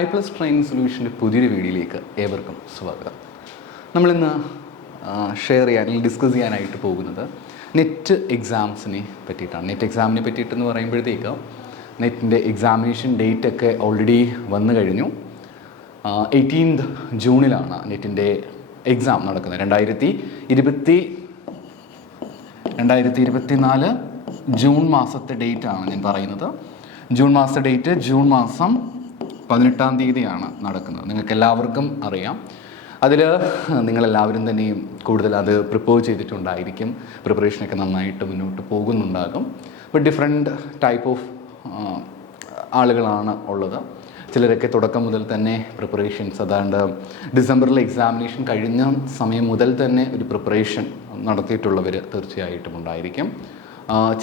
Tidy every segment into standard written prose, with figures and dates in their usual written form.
iPlus training സൊല്യൂഷൻ്റെ പുതിയൊരു വീഡിയോയിലേക്ക് ഏവർക്കും സ്വാഗതം. നമ്മളിന്ന് ഷെയർ ചെയ്യാൻ അല്ലെങ്കിൽ ഡിസ്കസ് ചെയ്യാനായിട്ട് പോകുന്നത് നെറ്റ് എക്സാംസിനെ പറ്റിയിട്ടാണ്. നെറ്റ് എക്സാമിനെ പറ്റിയിട്ടെന്ന് പറയുമ്പോഴത്തേക്ക് നെറ്റിൻ്റെ എക്സാമിനേഷൻ ഡേറ്റ് ഒക്കെ ഓൾറെഡി വന്നു കഴിഞ്ഞു. 18th ജൂണിലാണ് നെറ്റിൻ്റെ എക്സാം നടക്കുന്നത്. 2024 ജൂൺ മാസത്തെ ഡേറ്റാണ് ഞാൻ പറയുന്നത്. ജൂൺ മാസത്തെ ഡേറ്റ് ജൂൺ മാസം 18-ാം തീയതിയാണ് നടക്കുന്നത്. നിങ്ങൾക്ക് എല്ലാവർക്കും അറിയാം. അതിൽ നിങ്ങളെല്ലാവരും തന്നെയും കൂടുതൽ അത് പ്രിപ്പയർ ചെയ്തിട്ടുണ്ടായിരിക്കും. പ്രിപ്പറേഷനൊക്കെ നന്നായിട്ട് മുന്നോട്ട് പോകുന്നുണ്ടാകും. ഇപ്പോൾ ഡിഫറെൻറ്റ് ടൈപ്പ് ഓഫ് ആളുകളാണ് ഉള്ളത്. ചിലരൊക്കെ തുടക്കം മുതൽ തന്നെ പ്രിപ്പറേഷൻസ്, അതാണ്ട് ഡിസംബറിലെ എക്സാമിനേഷൻ കഴിഞ്ഞ സമയം മുതൽ തന്നെ ഒരു പ്രിപ്പറേഷൻ നടത്തിയിട്ടുള്ളവർ തീർച്ചയായിട്ടും ഉണ്ടായിരിക്കും.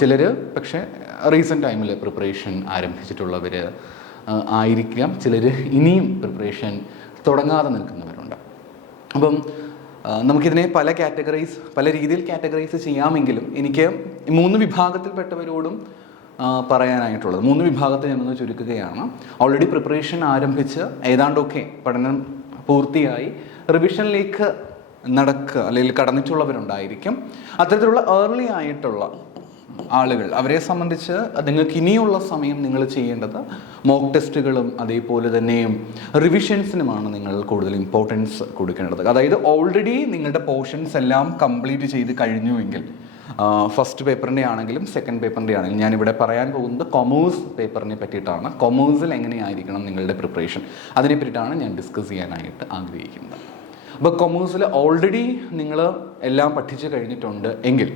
ചിലർ പക്ഷേ റീസെൻറ്റ് ടൈമിൽ പ്രിപ്പറേഷൻ ആരംഭിച്ചിട്ടുള്ളവർ ആയിരിക്കാം. ചിലർ ഇനിയും പ്രിപ്പറേഷൻ തുടങ്ങാതെ നിൽക്കുന്നവരുണ്ട്. അപ്പം നമുക്കിതിനെ പല രീതിയിൽ കാറ്റഗറൈസ് ചെയ്യാമെങ്കിലും എനിക്ക് 3 വിഭാഗത്തിൽപ്പെട്ടവരോടും പറയാനായിട്ടുള്ളത് 3 വിഭാഗത്തെ ഞാനൊന്ന് ചുരുക്കുകയാണ്. ഓൾറെഡി പ്രിപ്പറേഷൻ ആരംഭിച്ച് ഏതാണ്ടൊക്കെ പഠനം പൂർത്തിയായി റിവിഷനിലേക്ക് അല്ലെങ്കിൽ കടന്നിട്ടുള്ളവരുണ്ടായിരിക്കും. അത്തരത്തിലുള്ള ഏർലി ആയിട്ടുള്ള ആളുകൾ, അവരെ സംബന്ധിച്ച് നിങ്ങൾക്ക് ഇനിയുള്ള സമയം നിങ്ങൾ ചെയ്യേണ്ടത് മോക്ക് ടെസ്റ്റുകളും അതേപോലെ തന്നെ റിവിഷൻസിനുമാണ് നിങ്ങൾ കൂടുതൽ ഇമ്പോർട്ടൻസ് കൊടുക്കേണ്ടത്. അതായത് ഓൾറെഡി നിങ്ങളുടെ പോർഷൻസ് എല്ലാം കംപ്ലീറ്റ് ചെയ്ത് കഴിഞ്ഞുവെങ്കിൽ, ഫസ്റ്റ് പേപ്പറിൻ്റെ ആണെങ്കിലും സെക്കൻഡ് പേപ്പറിൻ്റെ ആണെങ്കിലും, ഞാനിവിടെ പറയാൻ പോകുന്നത് കൊമേഴ്സ് പേപ്പറിനെ പറ്റിയിട്ടാണ്. കൊമേഴ്സിൽ എങ്ങനെയായിരിക്കണം നിങ്ങളുടെ പ്രിപ്പറേഷൻ, അതിനെ പറ്റിയിട്ടാണ് ഞാൻ ഡിസ്കസ് ചെയ്യാനായിട്ട് ആഗ്രഹിക്കുന്നത്. അപ്പോൾ കൊമേഴ്സിൽ ഓൾറെഡി നിങ്ങൾ എല്ലാം പഠിച്ചു കഴിഞ്ഞിട്ടുണ്ട് എങ്കിൽ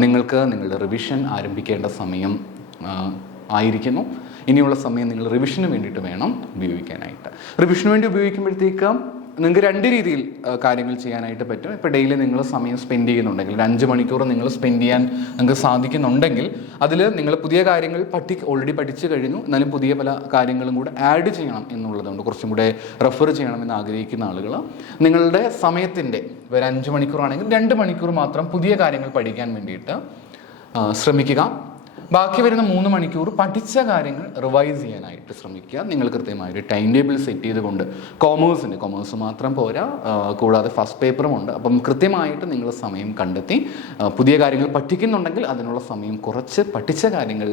നിങ്ങൾക്ക് നിങ്ങളുടെ റിവിഷൻ ആരംഭിക്കേണ്ട സമയം ആയിരിക്കുന്നു. ഇനിയുള്ള സമയം നിങ്ങൾ റിവിഷന് വേണ്ടിയിട്ട് വേണം ഉപയോഗിക്കാനായിട്ട്. റിവിഷന് വേണ്ടി ഉപയോഗിക്കുമ്പോഴത്തേക്ക് നിങ്ങൾക്ക് 2 രീതിയിൽ കാര്യങ്ങൾ ചെയ്യാനായിട്ട് പറ്റും. ഇപ്പോൾ ഡെയിലി നിങ്ങൾ സമയം സ്പെൻഡ് ചെയ്യുന്നുണ്ടെങ്കിൽ, 5 മണിക്കൂർ നിങ്ങൾ സ്പെൻഡ് ചെയ്യാൻ നിങ്ങൾക്ക് സാധിക്കുന്നുണ്ടെങ്കിൽ, അതിൽ നിങ്ങൾ പുതിയ കാര്യങ്ങൾ ഓൾറെഡി പഠിച്ചു കഴിഞ്ഞു, എന്നാലും പുതിയ പല കാര്യങ്ങളും കൂടെ ആഡ് ചെയ്യണം എന്നുള്ളതുകൊണ്ട് കുറച്ചും കൂടെ റെഫർ ചെയ്യണമെന്ന് ആഗ്രഹിക്കുന്ന ആളുകൾ നിങ്ങളുടെ സമയത്തിൻ്റെ ഒരു 5 മണിക്കൂറാണെങ്കിൽ 2 മണിക്കൂർ മാത്രം പുതിയ കാര്യങ്ങൾ പഠിക്കാൻ വേണ്ടിയിട്ട് ശ്രമിക്കുക. ബാക്കി വരുന്ന 3 മണിക്കൂർ പഠിച്ച കാര്യങ്ങൾ റിവൈസ് ചെയ്യാനായിട്ട് ശ്രമിക്കുക. നിങ്ങൾ കൃത്യമായൊരു ടൈം ടേബിൾ സെറ്റ് ചെയ്തുകൊണ്ട്, കൊമേഴ്സ് മാത്രം പോരാ, കൂടാതെ ഫസ്റ്റ് പേപ്പറും ഉണ്ട്. അപ്പം കൃത്യമായിട്ട് നിങ്ങൾ സമയം കണ്ടെത്തി പുതിയ കാര്യങ്ങൾ പഠിക്കുന്നുണ്ടെങ്കിൽ അതിനുള്ള സമയം കുറച്ച് പഠിച്ച കാര്യങ്ങൾ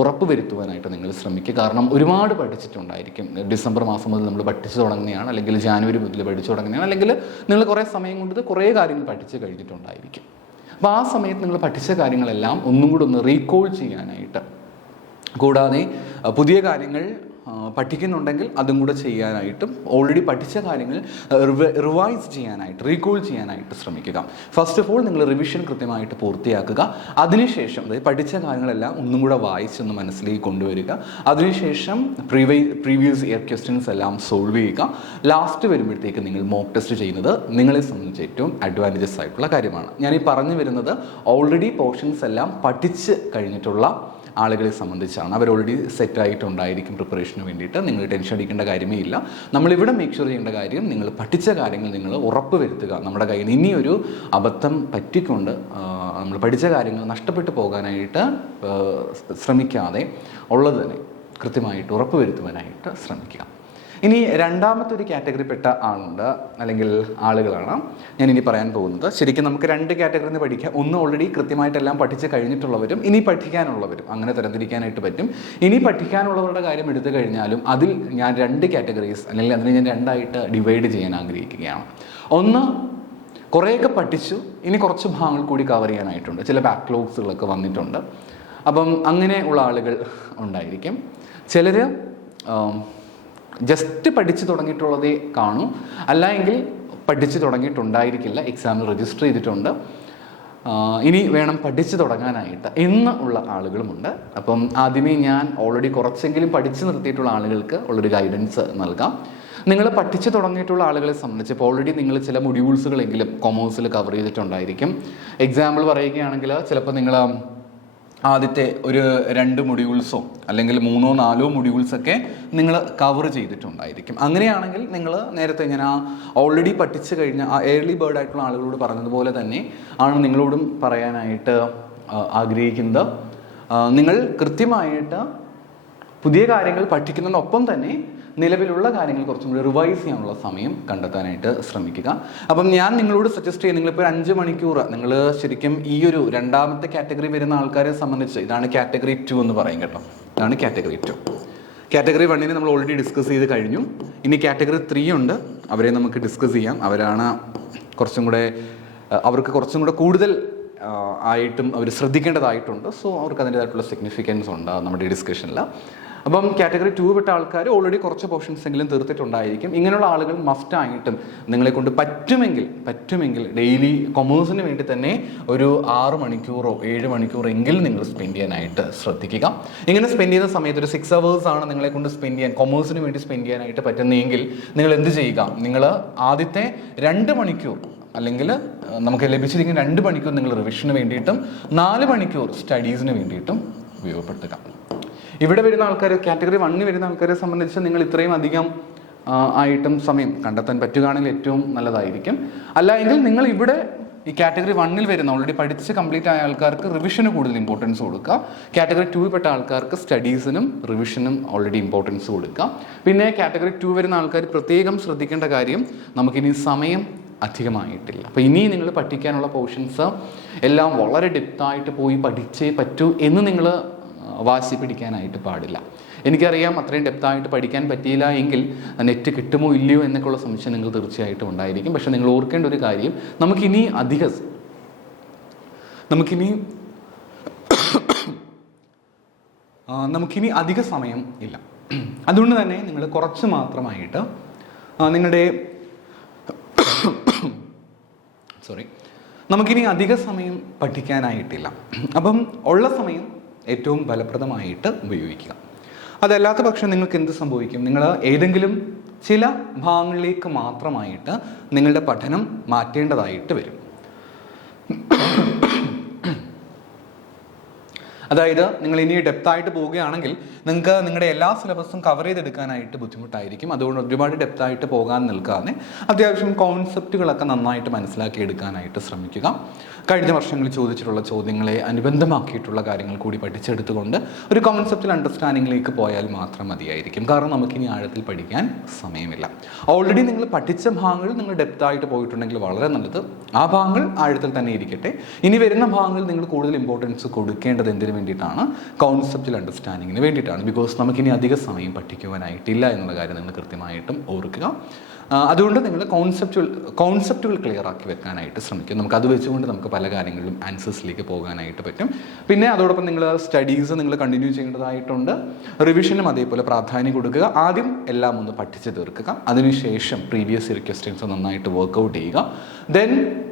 ഉറപ്പ് വരുത്തുവാനായിട്ട് നിങ്ങൾ ശ്രമിക്കുക. കാരണം ഒരുപാട് പഠിച്ചിട്ടുണ്ടായിരിക്കും. ഡിസംബർ മാസം മുതൽ നമ്മൾ പഠിച്ചു തുടങ്ങുന്നതാണ്, അല്ലെങ്കിൽ ജാനുവരി മുതൽ പഠിച്ചു തുടങ്ങുന്നതാണ്, അല്ലെങ്കിൽ നിങ്ങൾ കുറേ സമയം കൊണ്ട് കുറേ കാര്യങ്ങൾ പഠിച്ച് കഴിഞ്ഞിട്ടുണ്ടായിരിക്കും. അപ്പോൾ ആ സമയത്ത് നിങ്ങൾ പഠിച്ച കാര്യങ്ങളെല്ലാം ഒന്നും കൂടെ ഒന്ന് റീകോൾ ചെയ്യാനായിട്ട്, കൂടാതെ പുതിയ കാര്യങ്ങൾ പഠിക്കുന്നുണ്ടെങ്കിൽ അതും കൂടെ ചെയ്യാനായിട്ടും, ഓൾറെഡി പഠിച്ച കാര്യങ്ങൾ റിവൈസ് ചെയ്യാനായിട്ട്, റീകോൾ ചെയ്യാനായിട്ട് ശ്രമിക്കുക. ഫസ്റ്റ് ഓഫ് ഓൾ നിങ്ങൾ റിവിഷൻ കൃത്യമായിട്ട് പൂർത്തിയാക്കുക. അതിനുശേഷം അതായത് പഠിച്ച കാര്യങ്ങളെല്ലാം ഒന്നും കൂടെ വായിച്ചൊന്ന് മനസ്സിലേക്ക് കൊണ്ടുവരിക. അതിനുശേഷം പ്രീവിയസ് ഇയർ ക്വസ്റ്റ്യൻസ് എല്ലാം സോൾവ് ചെയ്യുക. ലാസ്റ്റ് വരുമ്പോഴത്തേക്ക് നിങ്ങൾ മോക്ക് ടെസ്റ്റ് ചെയ്യുന്നത് നിങ്ങളെ സംബന്ധിച്ച് ഏറ്റവും അഡ്വാൻറ്റേജസ് ആയിട്ടുള്ള കാര്യമാണ്. ഞാനീ പറഞ്ഞു വരുന്നത് ഓൾറെഡി പോർഷൻസ് എല്ലാം പഠിച്ച് കഴിഞ്ഞിട്ടുള്ള ആളുകളെ സംബന്ധിച്ചാണ്. അവർ ഓൾറെഡി സെറ്റായിട്ടുണ്ടായിരിക്കും പ്രിപ്പറേഷന് വേണ്ടിയിട്ട്. നിങ്ങൾ ടെൻഷൻ അടിക്കേണ്ട കാര്യമേ ഇല്ല. നമ്മളിവിടെ മേക്ക് ഷുവർ ചെയ്യേണ്ട കാര്യം, നിങ്ങൾ പഠിച്ച കാര്യങ്ങൾ നിങ്ങൾ ഉറപ്പ് വരുത്തുക. നമ്മുടെ കയ്യിൽ നിന്ന് ഇനിയൊരു അബദ്ധം പറ്റിക്കൊണ്ട് നമ്മൾ പഠിച്ച കാര്യങ്ങൾ നഷ്ടപ്പെട്ടു പോകാനായിട്ട് ശ്രമിക്കാതെ ഉള്ളത് തന്നെ കൃത്യമായിട്ട് ഉറപ്പ് വരുത്തുവാനായിട്ട് ശ്രമിക്കുക. ഇനി രണ്ടാമത്തെ ഒരു കാറ്റഗറിപ്പെട്ട ആളുണ്ട്, അല്ലെങ്കിൽ ആളുകളാണ് ഞാനിനി പറയാൻ പോകുന്നത്. ശരിക്കും നമുക്ക് 2 കാറ്റഗറിയിൽ നിന്ന് പഠിക്കാം. ഒന്ന് ഓൾറെഡി കൃത്യമായിട്ടെല്ലാം പഠിച്ച് കഴിഞ്ഞിട്ടുള്ളവരും ഇനി പഠിക്കാനുള്ളവരും, അങ്ങനെ തരംതിരിക്കാനായിട്ട് പറ്റും. ഇനി പഠിക്കാനുള്ളവരുടെ കാര്യം എടുത്തു കഴിഞ്ഞാലും അതിൽ ഞാൻ 2 കാറ്റഗറീസ്, അല്ലെങ്കിൽ അതിനെ ഞാൻ 2 ആയിട്ട് ഡിവൈഡ് ചെയ്യാൻ ആഗ്രഹിക്കുകയാണ്. ഒന്ന്, കുറേയൊക്കെ പഠിച്ചു, ഇനി കുറച്ച് ഭാഗങ്ങൾ കൂടി കവർ ചെയ്യാനായിട്ടുണ്ട്, ചില ബാക്ക്ലോഗ്സുകളൊക്കെ വന്നിട്ടുണ്ട്. അപ്പം അങ്ങനെ ഉള്ള ആളുകൾ ഉണ്ടായിരിക്കും. ചിലർ ജസ്റ്റ് പഠിച്ചു തുടങ്ങിയിട്ടുള്ളതേ കാണൂ, അല്ല എങ്കിൽ പഠിച്ചു തുടങ്ങിയിട്ടുണ്ടായിരിക്കില്ല, എക്സാമിൽ രജിസ്റ്റർ ചെയ്തിട്ടുണ്ട്, ഇനി വേണം പഠിച്ചു തുടങ്ങാനായിട്ട് എന്നുള്ള ആളുകളുമുണ്ട്. അപ്പം ആദ്യമേ ഞാൻ ഓൾറെഡി കുറച്ചെങ്കിലും പഠിച്ചു നിർത്തിയിട്ടുള്ള ആളുകൾക്ക് ഉള്ളൊരു ഗൈഡൻസ് നൽകാം. നിങ്ങൾ പഠിച്ചു തുടങ്ങിയിട്ടുള്ള ആളുകളെ സംബന്ധിച്ച് ഇപ്പോൾ ഓൾറെഡി നിങ്ങൾ ചില മൊഡ്യൂൾസുകളെങ്കിലും കൊമേഴ്സിൽ കവർ ചെയ്തിട്ടുണ്ടായിരിക്കും. എക്സാമ്പിൾ പറയുകയാണെങ്കിൽ ചിലപ്പോൾ നിങ്ങൾ ആദ്യത്തെ ഒരു 2 മൊഡ്യൂൾസോ അല്ലെങ്കിൽ 3-4 മൊഡ്യൂൾസൊക്കെ നിങ്ങൾ കവർ ചെയ്തിട്ടുണ്ടായിരിക്കും. അങ്ങനെയാണെങ്കിൽ നിങ്ങൾ നേരത്തെ ഞാൻ ഓൾറെഡി പഠിച്ചു കഴിഞ്ഞ ഏർലി ബേർഡ് ആയിട്ടുള്ള ആളുകളോട് പറഞ്ഞതുപോലെ തന്നെ ആണ് നിങ്ങളോടും പറയാനായിട്ട് ആഗ്രഹിക്കുന്നത്. നിങ്ങൾ കൃത്യമായിട്ട് പുതിയ കാര്യങ്ങൾ പഠിക്കുന്നതിനൊപ്പം തന്നെ നിലവിലുള്ള കാര്യങ്ങൾ കുറച്ചും കൂടി റിവൈസ് ചെയ്യാനുള്ള സമയം കണ്ടെത്താനായിട്ട് ശ്രമിക്കുക. അപ്പം ഞാൻ നിങ്ങളോട് സജസ്റ്റ് ചെയ്യുക, നിങ്ങളിപ്പോൾ 5 മണിക്കൂർ നിങ്ങൾ ശരിക്കും ഈ ഒരു രണ്ടാമത്തെ കാറ്റഗറി വരുന്ന ആൾക്കാരെ സംബന്ധിച്ച് ഇതാണ് കാറ്റഗറി 2 എന്ന് പറയും കേട്ടോ. ഇതാണ് കാറ്റഗറി 2. കാറ്റഗറി 1 നമ്മൾ ഓൾറെഡി ഡിസ്കസ് ചെയ്ത് കഴിഞ്ഞു. ഇനി കാറ്റഗറി 3 ഉണ്ട്, അവരെ നമുക്ക് ഡിസ്കസ് ചെയ്യാം. അവർക്ക് കുറച്ചും കൂടെ കൂടുതൽ ആയിട്ടും അവർ ശ്രദ്ധിക്കേണ്ടതായിട്ടുണ്ട്. സോ അവർക്ക് അതിൻ്റെതായിട്ടുള്ള സിഗ്നിഫിക്കൻസ് ഉണ്ട് നമ്മുടെ ഈ ഡിസ്കഷനിൽ. അപ്പം കാറ്റഗറി 2 വിട്ട ആൾക്കാർ ഓൾറെഡി കുറച്ച് പോർഷൻസ് എങ്കിലും തീർത്തിട്ടുണ്ടായിരിക്കും. ഇങ്ങനെയുള്ള ആളുകൾ മസ്റ്റായിട്ടും നിങ്ങളെ കൊണ്ട് പറ്റുമെങ്കിൽ ഡെയിലി കൊമേഴ്സിന് വേണ്ടി തന്നെ ഒരു 6 മണിക്കൂറോ 7 മണിക്കൂറോ എങ്കിലും നിങ്ങൾ സ്പെൻഡ് ചെയ്യാനായിട്ട് ശ്രദ്ധിക്കുക. ഇങ്ങനെ സ്പെൻഡ് ചെയ്യുന്ന സമയത്ത് ഒരു 6 hours ആണ് നിങ്ങളെ കൊണ്ട് സ്പെൻഡ് ചെയ്യാൻ, കൊമേഴ്സിന് വേണ്ടി സ്പെൻഡ് ചെയ്യാനായിട്ട് പറ്റുന്നതെങ്കിൽ നിങ്ങൾ എന്ത് ചെയ്യുക, നിങ്ങൾ ആദ്യത്തെ 2 മണിക്കൂർ അല്ലെങ്കിൽ നമുക്ക് ലഭിച്ചിരിക്കുന്ന 2 മണിക്കൂർ നിങ്ങൾ റിവിഷന് വേണ്ടിയിട്ടും 4 മണിക്കൂർ സ്റ്റഡീസിന് വേണ്ടിയിട്ടും ഉപയോഗപ്പെടുത്തുക. ഇവിടെ വരുന്ന ആൾക്കാർ, കാറ്റഗറി 1 വരുന്ന ആൾക്കാരെ സംബന്ധിച്ച് നിങ്ങൾ ഇത്രയും അധികം ആയിട്ടും സമയം കണ്ടെത്താൻ പറ്റുകയാണെങ്കിൽ ഏറ്റവും നല്ലതായിരിക്കും. അല്ല എങ്കിൽ നിങ്ങൾ ഇവിടെ ഈ കാറ്റഗറി 1 വരുന്ന ഓൾറെഡി പഠിച്ച് കംപ്ലീറ്റ് ആയ ആൾക്കാർക്ക് റിവിഷന് കൂടുതൽ ഇമ്പോർട്ടൻസ് കൊടുക്കുക. കാറ്റഗറി 2 പെട്ട ആൾക്കാർക്ക് സ്റ്റഡീസിനും റിവിഷനും ഓൾറെഡി ഇമ്പോർട്ടൻസ് കൊടുക്കുക. പിന്നെ കാറ്റഗറി 2 വരുന്ന ആൾക്കാർ പ്രത്യേകം ശ്രദ്ധിക്കേണ്ട കാര്യം, നമുക്കിനി സമയം അധികമായിട്ടില്ല. അപ്പോൾ ഇനി നിങ്ങൾ പഠിക്കാനുള്ള പോർഷൻസ് എല്ലാം വളരെ ഡെപ്തായിട്ട് പോയി പഠിച്ചേ പറ്റൂ എന്ന് നിങ്ങൾ വാശി പിടിക്കാനായിട്ട് പാടില്ല. എനിക്കറിയാം അത്രയും ഡെപ്തായിട്ട് പഠിക്കാൻ പറ്റിയില്ല എങ്കിൽ നെറ്റ് കിട്ടുമോ ഇല്ലയോ എന്നൊക്കെയുള്ള സംശയം നിങ്ങൾ തീർച്ചയായിട്ടും ഉണ്ടായിരിക്കും. പക്ഷെ നിങ്ങൾ ഓർക്കേണ്ട ഒരു കാര്യം, നമുക്കിനി അധിക സമയം ഇല്ല. അതുകൊണ്ട് തന്നെ നിങ്ങൾ കുറച്ച് മാത്രമായിട്ട് നമുക്കിനി അധിക സമയം പഠിക്കാനായിട്ടില്ല. അപ്പം ഉള്ള സമയം ഏറ്റവും ഫലപ്രദമായിട്ട് ഉപയോഗിക്കുക. അതല്ലാത്ത പക്ഷം നിങ്ങൾക്ക് എന്ത് സംഭവിക്കും, നിങ്ങൾ ഏതെങ്കിലും ചില ഭാഗങ്ങളിലേക്ക് മാത്രമായിട്ട് നിങ്ങളുടെ പഠനം മാറ്റേണ്ടതായിട്ട് വരും. അതായത് നിങ്ങൾ ഇനി ഡെപ്തായിട്ട് പോവുകയാണെങ്കിൽ നിങ്ങൾക്ക് നിങ്ങളുടെ എല്ലാ സിലബസും കവർ ചെയ്തെടുക്കാനായിട്ട് ബുദ്ധിമുട്ടായിരിക്കും. അതുകൊണ്ട് ഒരുപാട് ഡെപ്തായിട്ട് പോകാൻ നിൽക്കാതെ അത്യാവശ്യം കോൺസെപ്റ്റുകളൊക്കെ നന്നായിട്ട് മനസ്സിലാക്കി എടുക്കാനായിട്ട് ശ്രമിക്കുക. കഴിഞ്ഞ വർഷങ്ങളിൽ ചോദിച്ചിട്ടുള്ള ചോദ്യങ്ങളെ അനുബന്ധമാക്കിയിട്ടുള്ള കാര്യങ്ങൾ കൂടി പഠിച്ചെടുത്തുകൊണ്ട് ഒരു കോൺസെപ്റ്റൽ അണ്ടർസ്റ്റാൻഡിങ്ങിലേക്ക് പോയാൽ മാത്രം മതിയായിരിക്കും. കാരണം നമുക്കിനി ആഴത്തിൽ പഠിക്കാൻ സമയമില്ല. ഓൾറെഡി നിങ്ങൾ പഠിച്ച ഭാഗങ്ങൾ നിങ്ങൾ ഡെപ്തായിട്ട് പോയിട്ടുണ്ടെങ്കിൽ വളരെ നല്ലത്. ആ ഭാഗങ്ങൾ ആഴത്തിൽ തന്നെ ഇരിക്കട്ടെ. ഇനി വരുന്ന ഭാഗങ്ങളിൽ നിങ്ങൾ കൂടുതൽ ഇമ്പോർട്ടൻസ് കൊടുക്കേണ്ടത് എന്തിനു വേണ്ടിയിട്ടാണ്? കോൺസെപ്റ്റൽ അണ്ടർസ്റ്റാൻഡിങ്ങിന് വേണ്ടിയിട്ടാണ്. ബിക്കോസ് നമുക്കിനി അധിക സമയം പഠിക്കുവാനായിട്ടില്ല എന്നുള്ള കാര്യം നിങ്ങൾ കൃത്യമായിട്ടും ഓർക്കുക. അതുകൊണ്ട് നിങ്ങൾ കോൺസെപ്റ്റുകൾ ക്ലിയർ ആക്കി വെക്കാനായിട്ട് ശ്രമിക്കും. അത് വെച്ചുകൊണ്ട് നമുക്ക് പല കാര്യങ്ങളിലും ആൻസേഴ്സിലേക്ക് പോകാനായിട്ട് പറ്റും. പിന്നെ അതോടൊപ്പം നിങ്ങൾ സ്റ്റഡീസ് നിങ്ങൾ കണ്ടിന്യൂ ചെയ്യേണ്ടതായിട്ടുണ്ട്. റിവിഷനും അതേപോലെ പ്രാധാന്യം കൊടുക്കുക. ആദ്യം എല്ലാം ഒന്ന് പഠിച്ച് തീർക്കുക. അതിനുശേഷം പ്രീവിയസ് ഇയർ ക്വസ്റ്റ്യൻസ് നന്നായിട്ട് വർക്കൗട്ട് ചെയ്യുക. ദെൻ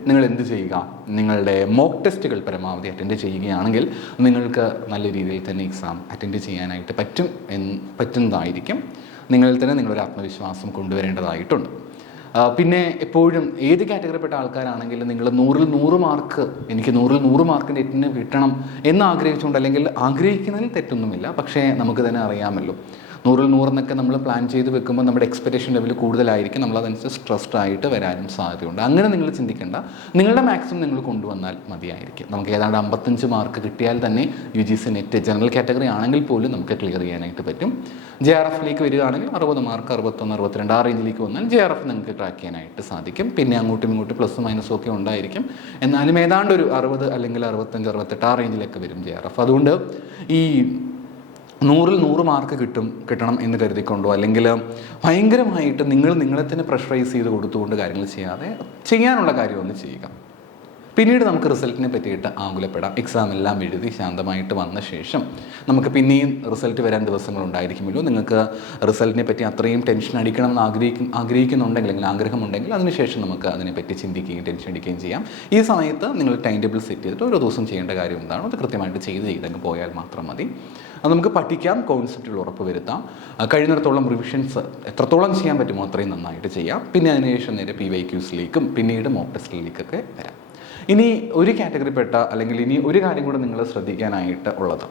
നിങ്ങൾ എന്ത് ചെയ്യുക, നിങ്ങളുടെ മോക്ക് ടെസ്റ്റുകൾ പരമാവധി അറ്റൻഡ് ചെയ്യുകയാണെങ്കിൽ നിങ്ങൾക്ക് നല്ല രീതിയിൽ തന്നെ എക്സാം അറ്റൻഡ് ചെയ്യാനായിട്ട് പറ്റുന്നതായിരിക്കും. നിങ്ങളിൽ തന്നെ നിങ്ങളൊരു ആത്മവിശ്വാസം കൊണ്ടുവരേണ്ടതായിട്ടുണ്ട്. പിന്നെ എപ്പോഴും ഏത് കാറ്റഗറിപ്പെട്ട ആൾക്കാരാണെങ്കിലും നിങ്ങൾ 100-ൽ 100 മാർക്ക്, എനിക്ക് 100-ൽ 100 മാർക്ക് നെറ്റിന് കിട്ടണം എന്ന് ആഗ്രഹിച്ചുകൊണ്ട്, അല്ലെങ്കിൽ ആഗ്രഹിക്കുന്നതിൽ തെറ്റൊന്നുമില്ല, പക്ഷേ നമുക്ക് തന്നെ അറിയാമല്ലോ 100-ൽ 100 എന്നൊക്കെ നമ്മൾ പ്ലാൻ ചെയ്ത് വെക്കുമ്പോൾ നമ്മുടെ എക്സ്പെക്ടേഷൻ ലെവൽ കൂടുതലായിരിക്കും. നമ്മളതനുസരിച്ച് സ്ട്രെസ്ഡ് ആയിട്ട് വരാനും സാധ്യതയുണ്ട്. അങ്ങനെ നിങ്ങൾ ചിന്തിക്കേണ്ട, നിങ്ങളുടെ മാക്സിമം നിങ്ങൾ കൊണ്ടുവന്നാൽ മതിയായിരിക്കും. നമുക്ക് ഏതാണ്ട് 55 മാർക്ക് കിട്ടിയാൽ തന്നെ UGC നെറ്റ് ജനറൽ കാറ്റഗറി ആണെങ്കിൽ പോലും നമുക്ക് ക്ലിയർ ചെയ്യാനായിട്ട് പറ്റും. JRFലേക്ക് വരികയാണെങ്കിൽ 60 മാർക്ക് 61, 62 ആ റേഞ്ചിലേക്ക് വന്നാൽ JRF നിങ്ങൾക്ക് ട്രാക്ക് ചെയ്യാനായിട്ട് സാധിക്കും. പിന്നെ അങ്ങോട്ടും പ്ലസ് മൈനസും ഒക്കെ ഉണ്ടായിരിക്കും. എന്നാലും ഏതാണ്ട് ഒരു 60 അല്ലെങ്കിൽ 65, 68 ആ റേഞ്ചിലൊക്കെ വരും JRF. അതുകൊണ്ട് ഈ 100-ൽ 100 മാർക്ക് കിട്ടണം എന്ന് കരുതിക്കൊണ്ടോ, അല്ലെങ്കിൽ ഭയങ്കരമായിട്ട് നിങ്ങളെ തന്നെ പ്രഷറൈസ് ചെയ്ത് കൊടുത്തുകൊണ്ട് കാര്യങ്ങൾ ചെയ്യാതെ ചെയ്യാനുള്ള കാര്യം ഒന്ന് ചെയ്യുക. പിന്നീട് നമുക്ക് റിസൾട്ടിനെ പറ്റിയിട്ട് ആകുലപ്പെടാം. എക്സാം എല്ലാം എഴുതി ശാന്തമായിട്ട് വന്ന ശേഷം നമുക്ക് പിന്നെയും റിസൾട്ട് വരാൻ ദിവസങ്ങളുണ്ടായിരിക്കുമല്ലോ. നിങ്ങൾക്ക് റിസൾട്ടിനെ പറ്റി അത്രയും ടെൻഷൻ അടിക്കണം എന്ന് ആഗ്രഹിക്കുന്നുണ്ടെങ്കിൽ, അല്ലെങ്കിൽ ആഗ്രഹമുണ്ടെങ്കിൽ അതിനുശേഷം നമുക്ക് അതിനെപ്പറ്റി ചിന്തിക്കുകയും ടെൻഷൻ അടിക്കുകയും ചെയ്യാം. ഈ സമയത്ത് നിങ്ങൾ ടൈം ടേബിൾ സെറ്റ് ചെയ്തിട്ട് ഓരോ ദിവസം ചെയ്യേണ്ട കാര്യം എന്താണോ അത് കൃത്യമായിട്ട് ചെയ്തങ്ങ് പോയാൽ മാത്രം മതി. അത് നമുക്ക് പഠിക്കാം, കോൺസെപ്റ്റുകൾ ഉറപ്പ് വരുത്താം, കഴിയുന്നിടത്തോളം റിവിഷൻസ് എത്രത്തോളം ചെയ്യാൻ പറ്റുമോ അത്രയും നന്നായിട്ട് ചെയ്യാം. പിന്നെ അതിനുശേഷം നേരെ PYQസിലേക്കും പിന്നീട് മോക്ക് ടെസ്റ്റിലേക്കൊക്കെ വരാം. ഇനി ഒരു കാറ്റഗറിപ്പെട്ട, അല്ലെങ്കിൽ ഇനി ഒരു കാര്യം കൂടെ നിങ്ങൾ ശ്രദ്ധിക്കാനായിട്ട് ഉള്ളത്,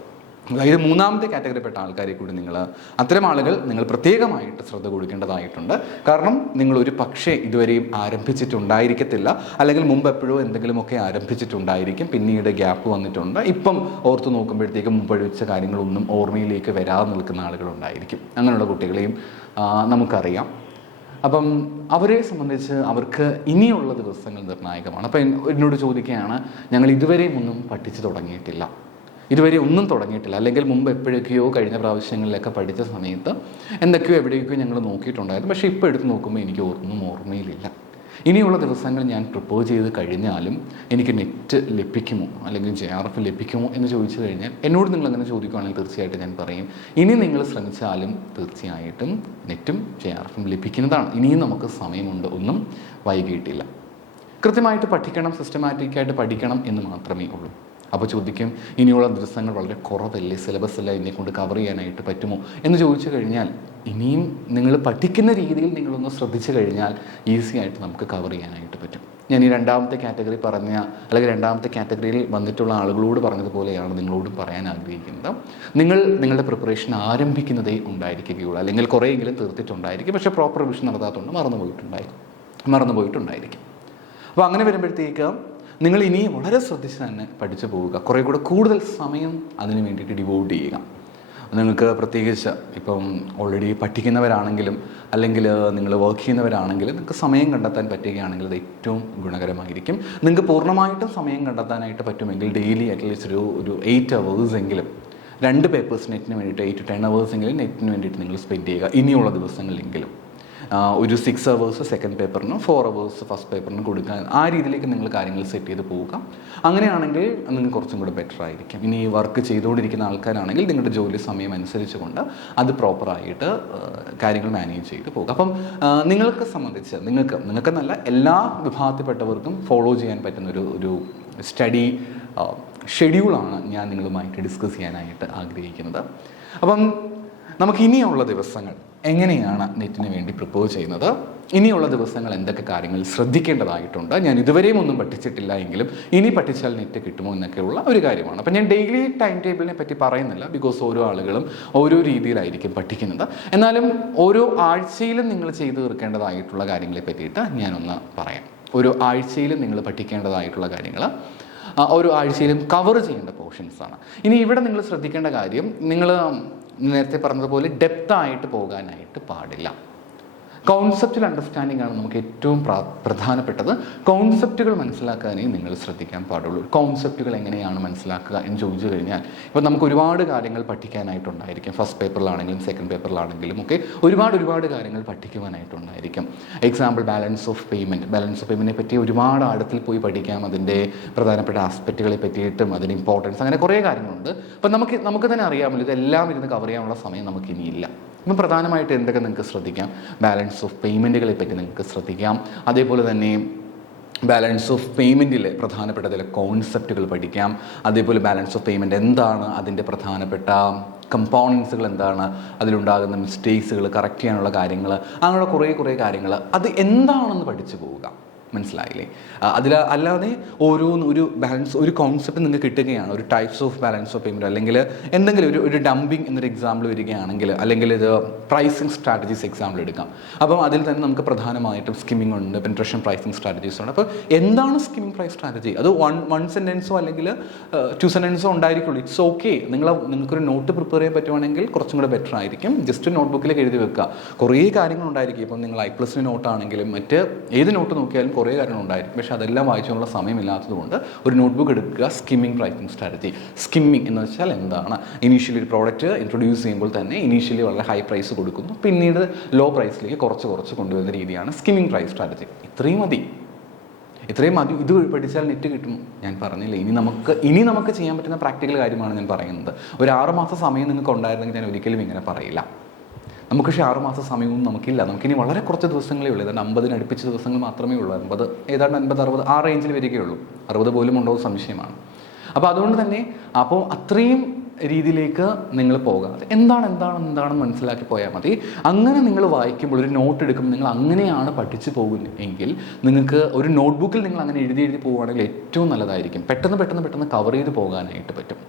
അതായത് മൂന്നാമത്തെ കാറ്റഗറിപ്പെട്ട ആൾക്കാരെ കൂടി അത്തരം ആളുകൾ നിങ്ങൾ പ്രത്യേകമായിട്ട് ശ്രദ്ധ കൊടുക്കേണ്ടതായിട്ടുണ്ട്. കാരണം നിങ്ങൾ ഒരു പക്ഷേ ഇതുവരെയും ആരംഭിച്ചിട്ടുണ്ടായിരിക്കത്തില്ല, അല്ലെങ്കിൽ മുമ്പ് എപ്പോഴോ എന്തെങ്കിലുമൊക്കെ ആരംഭിച്ചിട്ടുണ്ടായിരിക്കും, പിന്നീട് ഗ്യാപ്പ് വന്നിട്ടുണ്ട്. ഇപ്പം ഓർത്ത് നോക്കുമ്പോഴത്തേക്കും മുമ്പ് പഠിച്ച കാര്യങ്ങളൊന്നും ഓർമ്മയിലേക്ക് വരാതെ നിൽക്കുന്ന ആളുകളുണ്ടായിരിക്കും. അങ്ങനെയുള്ള കുട്ടികളെയും നമുക്കറിയാം. അപ്പം അവരെ സംബന്ധിച്ച് അവർക്ക് ഇനിയുള്ള ദിവസങ്ങൾ നിർണായകമാണ്. അപ്പം എന്നോട് ചോദിക്കുകയാണ്, ഞങ്ങൾ ഇതുവരെയും ഒന്നും പഠിച്ചു തുടങ്ങിയിട്ടില്ല, ഇതുവരെ ഒന്നും തുടങ്ങിയിട്ടില്ല, അല്ലെങ്കിൽ മുമ്പ് എപ്പോഴൊക്കെയോ കഴിഞ്ഞ പ്രാവശ്യങ്ങളിലൊക്കെ പഠിച്ച സമയത്ത് എന്തൊക്കെയോ എവിടെയൊക്കെയോ ഞങ്ങൾ നോക്കിയിട്ടുണ്ടായിരുന്നു, പക്ഷേ ഇപ്പോൾ എടുത്ത് നോക്കുമ്പോൾ എനിക്ക് ഒന്നും ഓർമ്മയിലില്ല. ഇനിയുള്ള ദിവസങ്ങൾ ഞാൻ പ്രിപ്പയർ ചെയ്ത് കഴിഞ്ഞാലും എനിക്ക് നെറ്റ് ലഭിക്കുമോ അല്ലെങ്കിൽ JRF ലഭിക്കുമോ എന്ന് ചോദിച്ചു കഴിഞ്ഞാൽ, എന്നോട് നിങ്ങൾ അങ്ങനെ ചോദിക്കുകയാണെങ്കിൽ തീർച്ചയായിട്ടും ഞാൻ പറയും, ഇനി നിങ്ങൾ ശ്രമിച്ചാലും തീർച്ചയായിട്ടും നെറ്റും JRFും ലഭിക്കുന്നതാണ്. ഇനിയും നമുക്ക് സമയമുണ്ട്, ഒന്നും വൈകിയിട്ടില്ല. കൃത്യമായിട്ട് പഠിക്കണം, സിസ്റ്റമാറ്റിക്കായിട്ട് പഠിക്കണം എന്ന് മാത്രമേ ഉള്ളൂ. അപ്പോൾ ചോദിക്കും, ഇനിയുള്ള ദിവസങ്ങൾ വളരെ കുറവല്ലേ, സിലബസ് എല്ലാം എന്നെക്കൊണ്ട് കവർ ചെയ്യാനായിട്ട് പറ്റുമോ എന്ന് ചോദിച്ചു കഴിഞ്ഞാൽ, ഇനിയും നിങ്ങൾ പഠിക്കുന്ന രീതിയിൽ നിങ്ങളൊന്ന് ശ്രദ്ധിച്ചു കഴിഞ്ഞാൽ ഈസി ആയിട്ട് നമുക്ക് കവർ ചെയ്യാനായിട്ട് പറ്റും. ഞാൻ ഈ രണ്ടാമത്തെ കാറ്റഗറി പറഞ്ഞ, അല്ലെങ്കിൽ രണ്ടാമത്തെ കാറ്റഗറിയിൽ വന്നിട്ടുള്ള ആളുകളോട് പറഞ്ഞതുപോലെയാണ് നിങ്ങളോടും പറയാൻ ആഗ്രഹിക്കുന്നത്. നിങ്ങളുടെ പ്രിപ്പറേഷൻ ആരംഭിക്കുന്നതേ ഉണ്ടായിരിക്കുകയുള്ളൂ, അല്ലെങ്കിൽ കുറേയെങ്കിലും തീർത്തിട്ടുണ്ടായിരിക്കും, പക്ഷേ പ്രോപ്പർ റിവിഷൻ നടത്താത്തതുകൊണ്ട് മറന്നുപോയിട്ടുണ്ടായിരിക്കും. അപ്പോൾ അങ്ങനെ വരുമ്പോഴത്തേക്ക് നിങ്ങൾ ഇനി വളരെ ശ്രദ്ധിച്ച് തന്നെ പഠിച്ചു പോവുക, കുറേ കൂടെ കൂടുതൽ സമയം അതിന് വേണ്ടിയിട്ട് ഡിവോട്ട് ചെയ്യുക. നിങ്ങൾക്ക് പ്രത്യേകിച്ച് ഇപ്പം ഓൾറെഡി പഠിക്കുന്നവരാണെങ്കിലും അല്ലെങ്കിൽ നിങ്ങൾ വർക്ക് ചെയ്യുന്നവരാണെങ്കിലും നിങ്ങൾക്ക് സമയം കണ്ടെത്താൻ പറ്റുകയാണെങ്കിൽ അത് ഏറ്റവും ഗുണകരമായിരിക്കും. നിങ്ങൾക്ക് പൂർണ്ണമായിട്ടും സമയം കണ്ടെത്താനായിട്ട് പറ്റുമെങ്കിൽ ഡെയിലി അറ്റ്ലീസ്റ്റ് ഒരു 8 hours എങ്കിലും 2 പേപ്പേഴ്സ് നെറ്റിന് വേണ്ടിയിട്ട് 8 to 10 hours എങ്കിലും നെറ്റിന് വേണ്ടിയിട്ട് നിങ്ങൾ സ്പെൻഡ് ചെയ്യുക. ഇനിയുള്ള ദിവസങ്ങളിലെങ്കിലും ഒരു 6 hours സെക്കൻഡ് പേപ്പറിനും 4 hours ഫസ്റ്റ് പേപ്പറിനും കൊടുക്കാൻ, ആ രീതിയിലേക്ക് നിങ്ങൾ കാര്യങ്ങൾ സെറ്റ് ചെയ്ത് പോവുക. അങ്ങനെയാണെങ്കിൽ നിങ്ങൾക്ക് കുറച്ചും കൂടെ ബെറ്റർ ആയിരിക്കും. ഇനി വർക്ക് ചെയ്തുകൊണ്ടിരിക്കുന്ന ആൾക്കാരാണെങ്കിൽ നിങ്ങളുടെ ജോലി സമയം അനുസരിച്ചുകൊണ്ട് അത് പ്രോപ്പറായിട്ട് കാര്യങ്ങൾ മാനേജ് ചെയ്ത് പോകുക. അപ്പം നിങ്ങൾക്ക് സംബന്ധിച്ച് നിങ്ങൾക്ക് നല്ല എല്ലാ വിഭാഗത്തിൽപ്പെട്ടവർക്കും ഫോളോ ചെയ്യാൻ പറ്റുന്ന ഒരു സ്റ്റഡി ഷെഡ്യൂളാണ് ഞാൻ നിങ്ങളുമായിട്ട് ഡിസ്കസ് ചെയ്യാനായിട്ട് ആഗ്രഹിക്കുന്നത്. അപ്പം നമുക്ക് ഇനിയുള്ള ദിവസങ്ങൾ എങ്ങനെയാണ് നെറ്റിന് വേണ്ടി പ്രിപ്പയർ ചെയ്യുന്നത്, ഇനിയുള്ള ദിവസങ്ങൾ എന്തൊക്കെ കാര്യങ്ങൾ ശ്രദ്ധിക്കേണ്ടതായിട്ടുണ്ട്, ഞാൻ ഇതുവരെയും ഒന്നും പഠിച്ചിട്ടില്ല എങ്കിലും ഇനി പഠിച്ചാൽ നെറ്റ് കിട്ടുമോ എന്നൊക്കെയുള്ള ഒരു കാര്യമാണ്. അപ്പം ഞാൻ ഡെയിലി ടൈം ടേബിളിനെ പറ്റി പറയുന്നില്ല, ബിക്കോസ് ഓരോ ആളുകളും ഓരോ രീതിയിലായിരിക്കും പഠിക്കുന്നത്. എന്നാലും ഓരോ ആഴ്ചയിലും നിങ്ങൾ ചെയ്തു തീർക്കേണ്ടതായിട്ടുള്ള കാര്യങ്ങളെ പറ്റിയിട്ട് ഞാനൊന്ന് പറയാം. ഓരോ ആഴ്ചയിലും നിങ്ങൾ പഠിക്കേണ്ടതായിട്ടുള്ള കാര്യങ്ങൾ ഓരോ ആഴ്ചയിലും കവർ ചെയ്യേണ്ട പോർഷൻസാണ്. ഇനി ഇവിടെ നിങ്ങൾ ശ്രദ്ധിക്കേണ്ട കാര്യം, നിങ്ങൾ നേരത്തെ പറഞ്ഞതുപോലെ ഡെപ്തായിട്ട് പോകാനായിട്ട് പാടില്ല. കോൺസെപ്റ്റൽ അണ്ടർസ്റ്റാൻഡിംഗ് ആണ് നമുക്ക് ഏറ്റവും പ്രധാനപ്പെട്ടത്. കോൺസെപ്റ്റുകൾ മനസ്സിലാക്കാനേ നിങ്ങൾ ശ്രദ്ധിക്കാൻ പാടുള്ളൂ. കോൺസെപ്റ്റുകൾ എങ്ങനെയാണ് മനസ്സിലാക്കുക എന്ന് ചോദിച്ചു കഴിഞ്ഞാൽ, ഇപ്പോൾ നമുക്ക് ഒരുപാട് കാര്യങ്ങൾ പഠിക്കാനായിട്ടുണ്ടായിരിക്കും. ഫസ്റ്റ് പേപ്പറിലാണെങ്കിലും സെക്കൻഡ് പേപ്പറിലാണെങ്കിലും ഒക്കെ ഒരുപാട് കാര്യങ്ങൾ പഠിക്കുവാനായിട്ടുണ്ടായിരിക്കും. എക്സാമ്പിൾ ബാലൻസ് ഓഫ് പേയ്മെൻറ്റിനെ പറ്റി ഒരുപാട് ആഴത്തിൽ പോയി പഠിക്കാം. അതിൻ്റെ പ്രധാനപ്പെട്ട ആസ്പെക്റ്റുകളെ പറ്റിയിട്ടും അതിൻ്റെ ഇമ്പോർട്ടൻസ്, അങ്ങനെ കുറേ കാര്യങ്ങളുണ്ട്. അപ്പം നമുക്ക് തന്നെ അറിയാമല്ലോ, ഇതെല്ലാം ഇരുന്ന് കവർ ചെയ്യാനുള്ള സമയം നമുക്കിനിയില്ല. അപ്പം പ്രധാനമായിട്ട് എന്തൊക്കെ നിങ്ങൾക്ക് ശ്രദ്ധിക്കാം, ബാലൻസ് ഓഫ് പേയ്മെൻറ്റുകളെ പറ്റി നിങ്ങൾക്ക് ശ്രദ്ധിക്കാം. അതേപോലെ തന്നെ ബാലൻസ് ഓഫ് പേയ്മെൻറ്റിലെ പ്രധാനപ്പെട്ട ചില കോൺസെപ്റ്റുകൾ പഠിക്കാം. അതേപോലെ ബാലൻസ് ഓഫ് പേയ്മെൻറ്റ് എന്താണ്, അതിൻ്റെ പ്രധാനപ്പെട്ട കമ്പോണൻസുകൾ എന്താണ്, അതിലുണ്ടാകുന്ന മിസ്റ്റേക്സുകൾ കറക്റ്റ് ചെയ്യാനുള്ള കാര്യങ്ങൾ, അങ്ങനെയുള്ള കുറേ കാര്യങ്ങൾ അത് എന്താണെന്ന് പഠിച്ചു പോവുക. മനസ്സിലായില്ലേ? അല്ലാതെ ഒരു ബാലൻസ്, ഒരു കോൺസെപ്റ്റ് നിങ്ങൾക്ക് കിട്ടുകയാണ്, ഒരു types of balance of payment, അല്ലെങ്കിൽ എന്തെങ്കിലും ഒരു ഡംപിങ് എന്നൊരു എക്സാമ്പിൾ വരികയാണെങ്കിൽ, അല്ലെങ്കിൽ ഇത് പ്രൈസിങ് സ്ട്രാറ്റജീസ് എക്സാമ്പിൾ എടുക്കാം. അപ്പം അതിൽ തന്നെ നമുക്ക് പ്രധാനമായിട്ടും സ്കിമ്മിംഗ് ഉണ്ട്, പെൻട്രേഷൻ പ്രൈസിങ് സ്ട്രാറ്റജീസ് ഉണ്ട്. അപ്പോൾ എന്താണ് സ്കിമ്മിംഗ് പ്രൈസ് സ്ട്രാറ്റജി? അത് വൺ സെൻറ്റൻസോ അല്ലെങ്കിൽ 2 സെൻറ്റൻസോ ഉണ്ടായിരിക്കുള്ളൂ. It's okay. നിങ്ങൾക്കൊരു നോട്ട് പ്രിപ്പയർ ചെയ്യാൻ പറ്റുവാണെങ്കിൽ കുറച്ചും കൂടെ ബെറ്റർ ആയിരിക്കും. ജസ്റ്റ് നോട്ട്ബുക്കിലേക്ക് എഴുതി വെക്കുക. കുറേ കാര്യങ്ങളുണ്ടായിരിക്കും. ഇപ്പം നിങ്ങൾ I+ന് നോട്ടാണെങ്കിലും മറ്റ് ഏത് നോട്ട് നോക്കിയാലും കുറേ കാര്യങ്ങളുണ്ടായിരിക്കും. പക്ഷേ അതെല്ലാം വായിച്ചുള്ള സമയമില്ലാത്തതുകൊണ്ട് ഒരു നോട്ട്ബുക്ക് എടുക്കുക. Skimming pricing strategy. സ്കിമ്മിംഗ് എന്ന് വെച്ചാൽ എന്താണ്? ഇനീഷ്യലി ഒരു പ്രോഡക്റ്റ് ഇൻട്രൊഡ്യൂസ് ചെയ്യുമ്പോൾ തന്നെ ഇനീഷ്യലി വളരെ ഹൈ പ്രൈസ് കൊടുക്കുന്നു, പിന്നീട് ലോ പ്രൈസിലേക്ക് കുറച്ച് കൊണ്ടുവരുന്ന രീതിയാണ് സ്കിമ്മിംഗ് പ്രൈസ് സ്ട്രാറ്റജി. ഇത്രയും മതി. ഇത് പഠിച്ചാൽ നെറ്റ് കിട്ടും. ഞാൻ പറഞ്ഞില്ല, ഇനി നമുക്ക് ചെയ്യാൻ പറ്റുന്ന പ്രാക്ടിക്കൽ കാര്യമാണ് ഞാൻ പറയുന്നത്. ഒരു 6 മാസം സമയം നിങ്ങൾക്ക് ഉണ്ടായിരുന്നെങ്കിൽ ഞാൻ ഒരിക്കലും ഇങ്ങനെ പറയില്ല. നമുക്ക് പക്ഷേ 6 മാസം സമയവും നമുക്കില്ല. നമുക്കിനി വളരെ കുറച്ച് ദിവസങ്ങളേ ഉള്ളൂ. ഏതാണ്ട് 50 അടുപ്പിച്ച ദിവസങ്ങൾ മാത്രമേ ഉള്ളൂ. 50, ഏതാണ്ട് 50, 60 ആ റേഞ്ചിൽ വരികയുള്ളൂ. 60 പോലും ഉണ്ടോ സംശയമാണ്. അപ്പോൾ അതുകൊണ്ട് തന്നെ അത്രയും രീതിയിലേക്ക് നിങ്ങൾ പോകാതെ എന്താണെന്ന് മനസ്സിലാക്കി പോയാൽ മതി. അങ്ങനെ നിങ്ങൾ വായിക്കുമ്പോൾ, ഒരു നോട്ട് എടുക്കുമ്പോൾ നിങ്ങൾ അങ്ങനെയാണ് പഠിച്ചു പോകുന്നതെങ്കിൽ, നിങ്ങൾക്ക് ഒരു നോട്ട്ബുക്കിൽ നിങ്ങൾ അങ്ങനെ എഴുതി പോവുകയാണെങ്കിൽ ഏറ്റവും നല്ലതായിരിക്കും. പെട്ടെന്ന് കവർ ചെയ്ത് പോകാനായിട്ട് പറ്റും.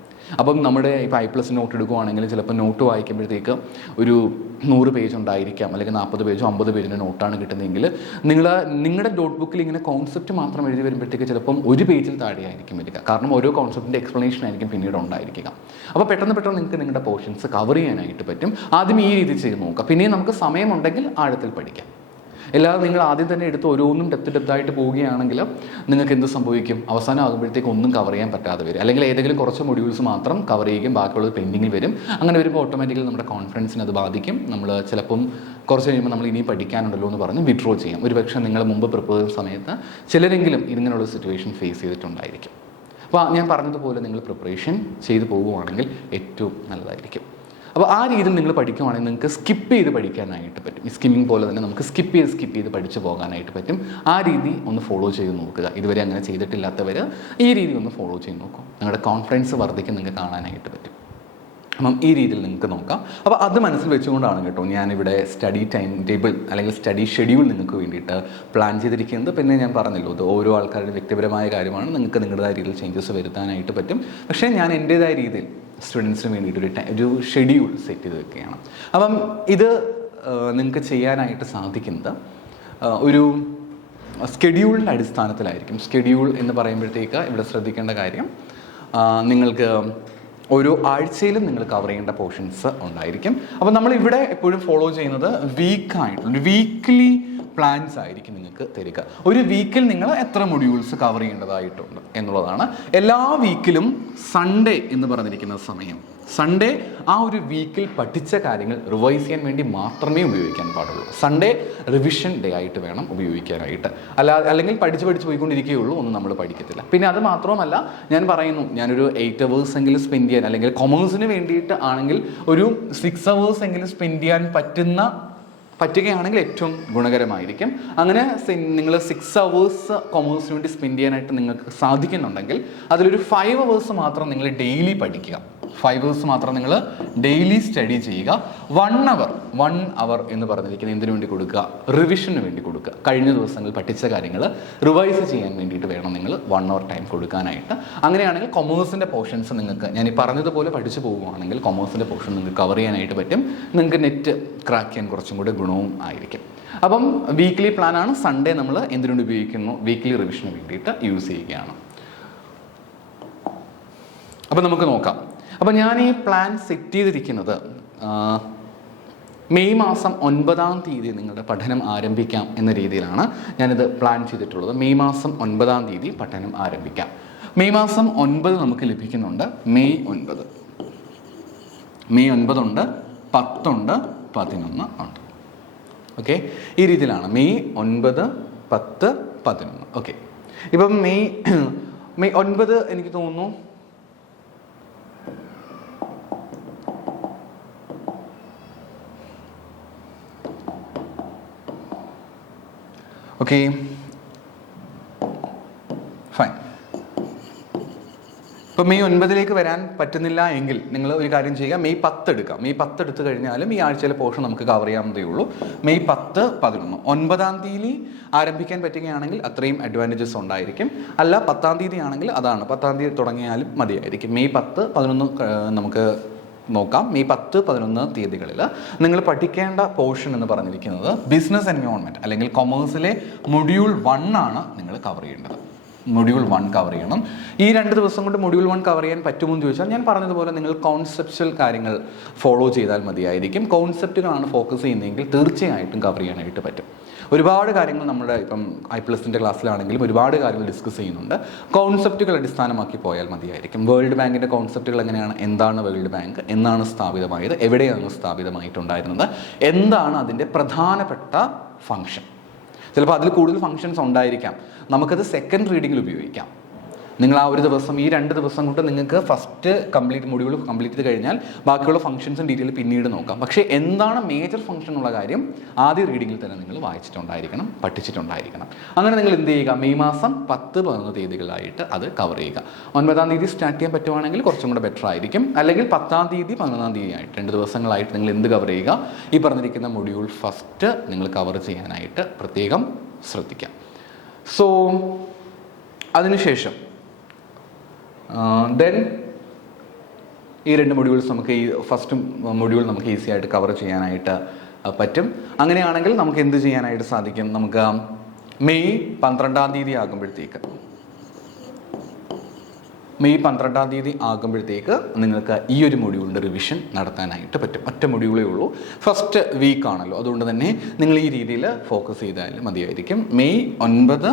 അപ്പം നമ്മുടെ ഇപ്പോൾ I+ നോട്ട് എടുക്കുകയാണെങ്കിൽ ചിലപ്പോൾ നോട്ട് വായിക്കുമ്പോഴത്തേക്ക് ഒരു 100 പേജ് ഉണ്ടായിരിക്കാം, അല്ലെങ്കിൽ 40 പേജോ 50 പേജിൻ്റെ നോട്ടാണ് കിട്ടുന്നതെങ്കിൽ നിങ്ങളുടെ നോട്ട്ബുക്കിൽ ഇങ്ങനെ കോൺസെപ്റ്റ് മാത്രം എഴുതി വരുമ്പോഴത്തേക്ക് ചിലപ്പം 1 പേജിൽ താഴെയായിരിക്കും വരിക. കാരണം ഓരോ കോൺസെപ്റ്റിൻ്റെ എക്സ്പ്ലനേഷൻ ആയിരിക്കും പിന്നീട് ഉണ്ടായിരിക്കുക. അപ്പോൾ പെട്ടെന്ന് നിങ്ങൾക്ക് നിങ്ങളുടെ പോർഷൻസ് കവർ ചെയ്യാനായിട്ട് പറ്റും. ആദ്യം ഈ രീതി ചെയ്ത് നോക്കുക. പിന്നെയും നമുക്ക് സമയമുണ്ടെങ്കിൽ ആഴത്തിൽ പഠിക്കാം. അല്ലാതെ നിങ്ങൾ ആദ്യം തന്നെ എടുത്ത് ഓരോന്നും ഡെപ്തായിട്ട് പോവുകയാണെങ്കിൽ നിങ്ങൾക്ക് എന്ത് സംഭവിക്കും? അവസാനം ആകുമ്പോഴത്തേക്ക് ഒന്നും കവർ ചെയ്യാൻ പറ്റാതെ വരും. അല്ലെങ്കിൽ ഏതെങ്കിലും കുറച്ച് മൊഡ്യൂൾസ് മാത്രം കവർ ചെയ്യുകയും ബാക്കിയുള്ളത് പെൻഡിങ്ങിൽ വരും. അങ്ങനെ വരുമ്പോൾ ഓട്ടോമാറ്റിക്കലി നമ്മുടെ കോൺഫിഡൻസിനെ അത് ബാധിക്കും. നമ്മൾ ചിലപ്പം കുറച്ച് കഴിയുമ്പോൾ നമ്മൾ ഇനിയും പഠിക്കാനുണ്ടല്ലോ എന്ന് പറഞ്ഞ് വിഡ്രോ ചെയ്യാം. ഒരുപക്ഷെ നിങ്ങൾ മുമ്പ് പ്രിപ്പയർ ചെയ്യുന്ന സമയത്ത് ചിലരെങ്കിലും ഇങ്ങനെയുള്ള സിറ്റുവേഷൻ ഫേസ് ചെയ്തിട്ടുണ്ടായിരിക്കും. അപ്പോൾ ഞാൻ പറഞ്ഞതുപോലെ നിങ്ങൾ പ്രിപ്പറേഷൻ ചെയ്ത് പോകുകയാണെങ്കിൽ ഏറ്റവും നല്ലതായിരിക്കും. അപ്പോൾ ആ രീതിയിൽ നിങ്ങൾ പഠിക്കുകയാണെങ്കിൽ നിങ്ങൾക്ക് സ്കിപ്പ് ചെയ്ത് പഠിക്കാനായിട്ട് പറ്റും. ഈ സ്കിമ്മിങ് പോലെ തന്നെ നമുക്ക് സ്കിപ്പ് ചെയ്ത് പഠിച്ചു പോകാനായിട്ട് പറ്റും. ആ രീതി ഒന്ന് ഫോളോ ചെയ്ത് നോക്കുക. ഇതുവരെ അങ്ങനെ ചെയ്തിട്ടില്ലാത്തവർ ഈ രീതി ഒന്ന് ഫോളോ ചെയ്ത് നോക്കും. നിങ്ങളുടെ കോൺഫിഡൻസ് വർദ്ധിക്കാൻ നിങ്ങൾക്ക് കാണാനായിട്ട് പറ്റും. അപ്പം ഈ രീതിയിൽ നിങ്ങൾക്ക് നോക്കാം. അപ്പോൾ അത് മനസ്സിൽ വെച്ചുകൊണ്ടാണ് കേട്ടോ ഞാനിവിടെ സ്റ്റഡി ടൈം ടേബിൾ അല്ലെങ്കിൽ സ്റ്റഡി ഷെഡ്യൂൾ നിങ്ങൾക്ക് വേണ്ടിയിട്ട് പ്ലാൻ ചെയ്തിരിക്കുന്നത്. പിന്നെ ഞാൻ പറഞ്ഞല്ലോ, ഇത് ഓരോ ആൾക്കാരുടെ വ്യക്തിപരമായ കാര്യമാണ്. നിങ്ങൾക്ക് നിങ്ങളുടേതായ രീതിയിൽ ചേഞ്ചസ് വരുത്താനായിട്ട് പറ്റും. പക്ഷേ ഞാൻ എൻ്റേതായ രീതിയിൽ സ്റ്റുഡൻസിന് വേണ്ടിയിട്ട് ഒരു ഷെഡ്യൂൾ സെറ്റ് ചെയ്ത് വെക്കുകയാണ്. അപ്പം ഇത് നിങ്ങൾക്ക് ചെയ്യാനായിട്ട് സാധിക്കുന്നത് ഒരു സ്കെഡ്യൂളിൻ്റെ അടിസ്ഥാനത്തിലായിരിക്കും. സ്കെഡ്യൂൾ എന്ന് പറയുമ്പോഴത്തേക്ക് ഇവിടെ ശ്രദ്ധിക്കേണ്ട കാര്യം, നിങ്ങൾക്ക് ഓരോ ആഴ്ചയിലും നിങ്ങൾ കവർ ചെയ്യേണ്ട പോർഷൻസ് ഉണ്ടായിരിക്കും. അപ്പോൾ നമ്മളിവിടെ എപ്പോഴും ഫോളോ ചെയ്യുന്നത് വീക്കായിട്ടുള്ള വീക്ക്ലി പ്ലാൻസ് ആയിരിക്കും നിങ്ങൾക്ക് തരിക. ഒരു വീക്കിൽ നിങ്ങൾ എത്ര മൊഡ്യൂൾസ് കവർ ചെയ്യേണ്ടതായിട്ടുണ്ട് എന്നുള്ളതാണ്. എല്ലാ വീക്കിലും സൺഡേ എന്ന് പറഞ്ഞിരിക്കുന്ന സമയം, സൺഡേ ആ ഒരു വീക്കിൽ പഠിച്ച കാര്യങ്ങൾ റിവൈസ് ചെയ്യാൻ വേണ്ടി മാത്രമേ ഉപയോഗിക്കാൻ പാടുള്ളൂ. സൺഡേ റിവിഷൻ ഡേ ആയിട്ട് വേണം ഉപയോഗിക്കാനായിട്ട്. അല്ലെങ്കിൽ പഠിച്ച് പോയിക്കൊണ്ടിരിക്കുകയുള്ളൂ, ഒന്നും നമ്മൾ പഠിക്കത്തില്ല. പിന്നെ അത് മാത്രമല്ല, ഞാൻ പറയുന്നു, ഞാനൊരു 8 hours എങ്കിലും സ്പെൻഡ് ചെയ്യാൻ, അല്ലെങ്കിൽ കൊമേഴ്സിന് വേണ്ടിയിട്ട് ആണെങ്കിൽ ഒരു 6 hours എങ്കിലും സ്പെൻഡ് ചെയ്യാൻ പറ്റുകയാണെങ്കിൽ ഏറ്റവും ഗുണകരമായിരിക്കും. അങ്ങനെ നിങ്ങൾ 6 hours കൊമേഴ്സിന് വേണ്ടി സ്പെൻഡ് ചെയ്യാനായിട്ട് നിങ്ങൾക്ക് സാധിക്കുന്നുണ്ടെങ്കിൽ അതിലൊരു 5 hours മാത്രം നിങ്ങൾ ഡെയിലി പഠിക്കുക. 5 hours മാത്രം നിങ്ങൾ ഡെയിലി സ്റ്റഡി ചെയ്യുക. 1 hour എന്ന് പറഞ്ഞിരിക്കുന്നത് എന്തിനു വേണ്ടി കൊടുക്കുക? റിവിഷന് വേണ്ടി കൊടുക്കുക. കഴിഞ്ഞ ദിവസങ്ങൾ പഠിച്ച കാര്യങ്ങൾ റിവൈസ് ചെയ്യാൻ വേണ്ടിയിട്ട് വേണം നിങ്ങൾ 1 hour ടൈം കൊടുക്കാനായിട്ട്. അങ്ങനെയാണെങ്കിൽ കൊമേഴ്സിൻ്റെ പോർഷൻസ് നിങ്ങൾക്ക്, ഞാൻ ഈ പറഞ്ഞതുപോലെ പഠിച്ചു പോവുകയാണെങ്കിൽ കൊമേഴ്സിൻ്റെ പോർഷൻ നിങ്ങൾക്ക് കവർ ചെയ്യാനായിട്ട് പറ്റും. നിങ്ങൾക്ക് നെറ്റ് ക്രാക്ക് ചെയ്യാൻ കുറച്ചും കൂടെ ഗുണവും ആയിരിക്കും. അപ്പം വീക്ക്ലി പ്ലാനാണ്. സൺഡേ നമ്മൾ എന്തിനുവേണ്ടി ഉപയോഗിക്കുന്നു? വീക്ക്ലി റിവിഷന് വേണ്ടിയിട്ട് യൂസ് ചെയ്യുകയാണ്. അപ്പം നമുക്ക് നോക്കാം. അപ്പോൾ ഞാൻ ഈ പ്ലാൻ സെറ്റ് ചെയ്തിരിക്കുന്നത് മെയ് മാസം 9-ാം തീയതി നിങ്ങളുടെ പഠനം ആരംഭിക്കാം എന്ന രീതിയിലാണ് ഞാനിത് പ്ലാൻ ചെയ്തിട്ടുള്ളത്. മെയ് മാസം 9-ാം തീയതി പഠനം ആരംഭിക്കാം. മെയ് മാസം 9 നമുക്ക് ലഭിക്കുന്നുണ്ട്. മെയ് 9 ഉണ്ട്, 10 ഉണ്ട്, 11 ഉണ്ട്. ഓക്കെ, ഈ രീതിയിലാണ് മെയ് 9, 10, 11. ഓക്കെ, ഇപ്പം മെയ് 9 എനിക്ക് തോന്നുന്നു ഓക്കെ ഫൈൻ. ഇപ്പോൾ മെയ് 9 വരാൻ പറ്റുന്നില്ല എങ്കിൽ നിങ്ങൾ ഒരു കാര്യം ചെയ്യുക, മെയ് 10 എടുക്കാം. മെയ് 10 എടുത്തു കഴിഞ്ഞാലും ഈ ആഴ്ചയിലെ പോർഷൻ നമുക്ക് കവർ ചെയ്യാവുന്നതേ ഉള്ളൂ. മെയ് 10, 11, 9-ാം തീയതി ആരംഭിക്കാൻ പറ്റുകയാണെങ്കിൽ അത്രയും അഡ്വാൻറ്റേജസ് ഉണ്ടായിരിക്കും. അല്ല 10-ാം തീയതി ആണെങ്കിൽ അതാണ്, 10-ാം തീയതി തുടങ്ങിയാലും മതിയായിരിക്കും. മെയ് 10, 11 നമുക്ക് നോക്കാം. മെയ് 10, 11 തീയതികളിൽ നിങ്ങൾ പഠിക്കേണ്ട പോർഷൻ എന്ന് പറഞ്ഞിരിക്കുന്നത് ബിസിനസ് എൻവയോൺമെൻറ്റ് അല്ലെങ്കിൽ കൊമേഴ്സിലെ മൊഡ്യൂൾ 1 ആണ് നിങ്ങൾ കവർ ചെയ്യേണ്ടത്. മൊഡ്യൂൾ 1 കവർ ചെയ്യണം. ഈ 2 ദിവസം കൊണ്ട് മൊഡ്യൂൾ 1 കവർ ചെയ്യാൻ പറ്റുമോ എന്ന് ചോദിച്ചാൽ ഞാൻ പറഞ്ഞതുപോലെ നിങ്ങൾ കോൺസെപ്ച്വൽ കാര്യങ്ങൾ ഫോളോ ചെയ്താൽ മതിയായിരിക്കും. കോൺസെപ്റ്റുകളാണ് ഫോക്കസ് ചെയ്യുന്നതെങ്കിൽ തീർച്ചയായിട്ടും കവർ ചെയ്യാനായിട്ട് പറ്റും. ഒരുപാട് കാര്യങ്ങൾ നമ്മുടെ ഇപ്പം I+ൻ്റെ ക്ലാസ്സിലാണെങ്കിലും ഒരുപാട് കാര്യങ്ങൾ ഡിസ്കസ് ചെയ്യുന്നുണ്ട്. കോൺസെപ്റ്റുകൾ അടിസ്ഥാനമാക്കി പോയാൽ മതിയായിരിക്കും. വേൾഡ് ബാങ്കിൻ്റെ കോൺസെപ്റ്റുകൾ എങ്ങനെയാണ്? എന്താണ് വേൾഡ് ബാങ്ക്? എന്നാണ് സ്ഥാപിതമായത്? എവിടെയാണ് സ്ഥാപിതമായിട്ടുണ്ടായിരുന്നത്? എന്താണ് അതിൻ്റെ പ്രധാനപ്പെട്ട ഫങ്ഷൻ? ചിലപ്പോൾ അതിൽ കൂടുതൽ ഫങ്ഷൻസ് ഉണ്ടായിരിക്കാം. നമുക്കത് സെക്കൻഡ് റീഡിങ്ങിൽ ഉപയോഗിക്കാം. നിങ്ങൾ ആ ഒരു ദിവസം, ഈ 2 ദിവസം കൊണ്ട് നിങ്ങൾക്ക് ഫസ്റ്റ് മൊഡ്യൂൾ കംപ്ലീറ്റ് ചെയ്ത് കഴിഞ്ഞാൽ ബാക്കിയുള്ള ഫംഗ്ഷൻസും ഡീറ്റെയിൽ പിന്നീട് നോക്കാം. പക്ഷേ എന്താണ് മേജർ ഫംഗ്ഷൻ എന്നുള്ള കാര്യം ആദ്യ റീഡിങ്ങിൽ തന്നെ നിങ്ങൾ വായിച്ചിട്ടുണ്ടായിരിക്കണം, പഠിച്ചിട്ടുണ്ടായിരിക്കണം. അങ്ങനെ നിങ്ങൾ എന്ത് ചെയ്യുക? മെയ് മാസം 10, 11 തീയതികളായിട്ട് അത് കവർ ചെയ്യുക. 9-ാം തീയതി സ്റ്റാർട്ട് ചെയ്യാൻ പറ്റുവാണെങ്കിൽ കുറച്ചും കൂടെ ബെറ്റർ ആയിരിക്കും. അല്ലെങ്കിൽ 10-ാം തീയതി, 11-ാം തീയതി ആയിട്ട് 2 ദിവസങ്ങളായിട്ട് നിങ്ങൾ എന്ത് കവർ ചെയ്യുക? ഈ പറഞ്ഞിരിക്കുന്ന മൊഡ്യൂൾ ഫസ്റ്റ് നിങ്ങൾ കവർ ചെയ്യാനായിട്ട് പ്രത്യേകം ശ്രദ്ധിക്കാം. സോ അതിനുശേഷം ഈ 2 മൊഡ്യൂൾസ് നമുക്ക് ഈ ഫസ്റ്റ് മൊഡ്യൂൾ നമുക്ക് ഈസി ആയിട്ട് കവർ ചെയ്യാനായിട്ട് പറ്റും. അങ്ങനെയാണെങ്കിൽ നമുക്ക് എന്ത് ചെയ്യാനായിട്ട് സാധിക്കും? നമുക്ക് മെയ് 12-ാം തീയതി ആകുമ്പോഴത്തേക്ക് നിങ്ങൾക്ക് ഈ ഒരു മൊഡ്യൂളിൻ്റെ റിവിഷൻ നടത്താനായിട്ട് പറ്റും. ഒറ്റ മൊഡ്യൂളേ ഉള്ളൂ, ഫസ്റ്റ് വീക്ക് ആണല്ലോ, അതുകൊണ്ട് തന്നെ നിങ്ങൾ ഈ രീതിയിൽ ഫോക്കസ് ചെയ്താൽ മതിയായിരിക്കും. മെയ് 9,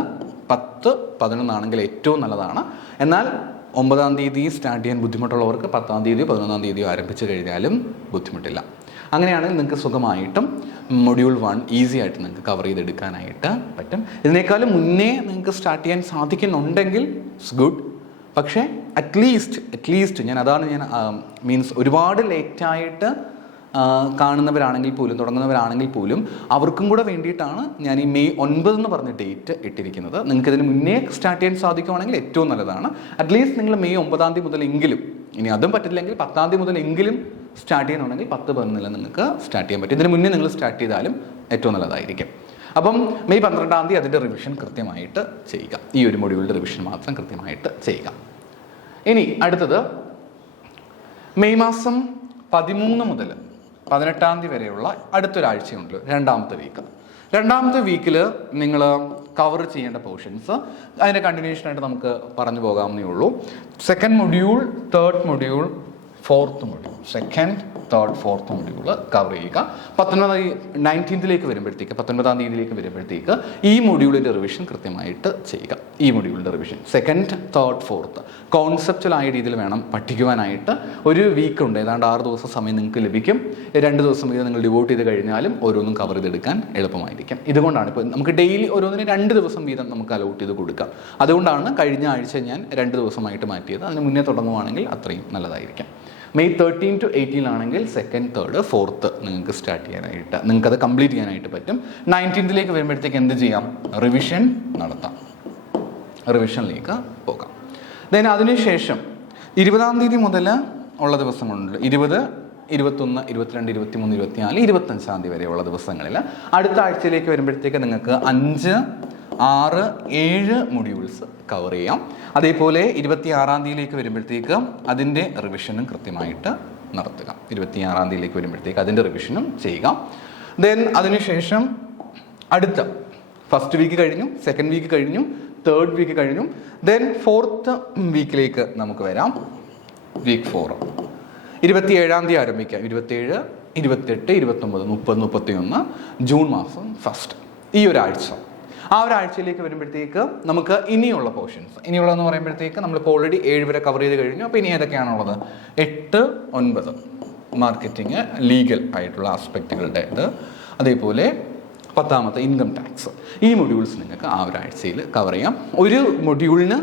10, 11 ആണെങ്കിൽ ഏറ്റവും നല്ലതാണ്. എന്നാൽ 9-ാം തീയതി സ്റ്റാർട്ട് ചെയ്യാൻ ബുദ്ധിമുട്ടുള്ളവർക്ക് 10-ാം തീയതിയോ 11-ാം തീയതിയോ ആരംഭിച്ച് കഴിഞ്ഞാലും ബുദ്ധിമുട്ടില്ല. അങ്ങനെയാണെങ്കിൽ നിങ്ങൾക്ക് സുഖമായിട്ടും മൊഡ്യൂൾ 1 ഈസി ആയിട്ട് നിങ്ങൾക്ക് കവർ ചെയ്തെടുക്കാനായിട്ട് പറ്റും. ഇതിനേക്കാളും മുന്നേ നിങ്ങൾക്ക് സ്റ്റാർട്ട് ചെയ്യാൻ സാധിക്കുന്നുണ്ടെങ്കിൽ ഇറ്റ്സ് ഗുഡ്. പക്ഷേ അറ്റ്ലീസ്റ്റ് ഞാൻ മീൻസ് ഒരുപാട് ലേറ്റായിട്ട് കാണുന്നവരാണെങ്കിൽ പോലും, തുടങ്ങുന്നവരാണെങ്കിൽ പോലും അവർക്കും കൂടെ വേണ്ടിയിട്ടാണ് ഞാൻ ഈ മെയ് 9 എന്ന് പറഞ്ഞ ഡേറ്റ് ഇട്ടിരിക്കുന്നത്. നിങ്ങൾക്ക് ഇതിന് മുന്നേ സ്റ്റാർട്ട് ചെയ്യാൻ സാധിക്കുവാണെങ്കിൽ ഏറ്റവും നല്ലതാണ്. അറ്റ്ലീസ്റ്റ് നിങ്ങൾ മെയ് 9-ാം തീയതി മുതലെങ്കിലും, ഇനി അതും പറ്റില്ലെങ്കിൽ 10-ാം തീയതി മുതലെങ്കിലും സ്റ്റാർട്ട് ചെയ്യുന്നുണ്ടെങ്കിൽ 10-11 നിങ്ങൾക്ക് സ്റ്റാർട്ട് ചെയ്യാൻ പറ്റും. ഇതിന് മുന്നേ നിങ്ങൾ സ്റ്റാർട്ട് ചെയ്താലും ഏറ്റവും നല്ലതായിരിക്കും. അപ്പം മെയ് 12-ാം തീയതി അതിൻ്റെ റിവിഷൻ കൃത്യമായിട്ട് ചെയ്യുക. ഈ ഒരു മൊഡ്യൂളിൻ്റെ റിവിഷൻ മാത്രം കൃത്യമായിട്ട് ചെയ്യുക. ഇനി അടുത്തത് മെയ് മാസം 13 മുതൽ 18-ാം തീയതി വരെയുള്ള അടുത്തൊരാഴ്ചയുണ്ട്, 2-ാമത്തെ വീക്ക്. 2-ാമത്തെ വീക്കിൽ നിങ്ങൾ കവർ ചെയ്യേണ്ട പോർഷൻസ് അതിൻ്റെ കണ്ടിന്യൂഷനായിട്ട് നമുക്ക് പറഞ്ഞു പോകാവുന്നേ ഉള്ളൂ. 2nd module, 3rd module, 4th module, 2nd, 3rd, 4th module cover ചെയ്യുക. 19-ലേക്ക് വരുമ്പോഴത്തേക്ക്, 19-ാം തീയതിയിലേക്ക് വരുമ്പോഴത്തേക്ക് ഈ മൊഡ്യൂളിൻ്റെ റിവിഷൻ കൃത്യമായിട്ട് ചെയ്യുക. ഈ മൊഡ്യൂളിൻ്റെ റിവിഷൻ 2nd, 3rd, 4th കോൺസെപ്റ്റുവലായ രീതിയിൽ വേണം പഠിക്കുവാനായിട്ട്. ഒരു വീക്കുണ്ട്, ഏതാണ്ട് 6 ദിവസം സമയം നിങ്ങൾക്ക് ലഭിക്കും. 2 ദിവസം ഇത് നിങ്ങൾ ഡിവോട്ട് ചെയ്ത് കഴിഞ്ഞാലും ഓരോന്നും കവർ ചെയ്തെടുക്കാൻ എളുപ്പമായിരിക്കും. ഇതുകൊണ്ടാണ് ഇപ്പോൾ നമുക്ക് ഡെയിലി ഓരോന്നിന് 2 ദിവസം വീതം നമുക്ക് അലോട്ട് ചെയ്ത് കൊടുക്കാം. അതുകൊണ്ടാണ് കഴിഞ്ഞ ആഴ്ച ഞാൻ 2 ദിവസമായിട്ട് മാറ്റിയത്. അതിന് മുന്നേ തുടങ്ങുവാണെങ്കിൽ അത്രയും നല്ലതായിരിക്കും. മെയ് 13 to 18 ആണെങ്കിൽ 2nd, 3rd, 4th നിങ്ങൾക്ക് സ്റ്റാർട്ട് ചെയ്യാനായിട്ട്, നിങ്ങൾക്കത് കംപ്ലീറ്റ് ചെയ്യാനായിട്ട് പറ്റും. 19-ലേക്ക് വരുമ്പോഴത്തേക്ക് എന്ത് ചെയ്യാം? റിവിഷൻ നടത്താം, റിവിഷനിലേക്ക് പോകാം. ദെൻ അതിനുശേഷം 20-ാം തീയതി മുതൽ ഉള്ള ദിവസങ്ങളുണ്ട്. 20, 21, 22, 23, 24, 25-ാം തീയതി വരെയുള്ള ദിവസങ്ങളിൽ അടുത്ത ആഴ്ചയിലേക്ക് വരുമ്പോഴത്തേക്ക് നിങ്ങൾക്ക് 5, 6, 7 മൊഡ്യൂൾസ് കവർ ചെയ്യാം. അതേപോലെ 26-ാം തീയതിയിലേക്ക് വരുമ്പോഴത്തേക്ക് അതിൻ്റെ റിവിഷനും കൃത്യമായിട്ട് നടത്തുക. 26-ാം തീയതിയിലേക്ക് വരുമ്പോഴത്തേക്ക് അതിൻ്റെ റിവിഷനും ചെയ്യുക. ദെൻ അതിനുശേഷം അടുത്ത ഫസ്റ്റ് വീക്ക് കഴിഞ്ഞു, 2nd വീക്ക് കഴിഞ്ഞു, 3rd വീക്ക് കഴിഞ്ഞു. ദെൻ 4th വീക്കിലേക്ക് നമുക്ക് വരാം. വീക്ക് 4 27-ാം തീയതി ആരംഭിക്കാം. 27, 28, 29, 30, 31 ജൂൺ മാസം ഫസ്റ്റ് ഈ ഒരാഴ്ച. ആ ഒരാഴ്ചയിലേക്ക് വരുമ്പോഴത്തേക്ക് നമുക്ക് ഇനിയുള്ള പോർഷൻസ്, ഇനിയുള്ളതെന്ന് പറയുമ്പോഴത്തേക്ക് നമ്മളിപ്പോൾ ഓൾറെഡി 7 വരെ കവർ ചെയ്ത് കഴിഞ്ഞു. അപ്പോൾ ഇനി ഏതൊക്കെയാണുള്ളത്? 8, 9 മാർക്കറ്റിംഗ്, ലീഗൽ ആയിട്ടുള്ള ആസ്പെക്റ്റുകളുടെ ഇത്, അതേപോലെ 10-ാമത്തെ ഇൻകം ടാക്സ്. ഈ മൊഡ്യൂൾസ് നിങ്ങൾക്ക് ആ ഒരാഴ്ചയിൽ കവർ ചെയ്യാം. ഒരു മൊഡ്യൂളിന്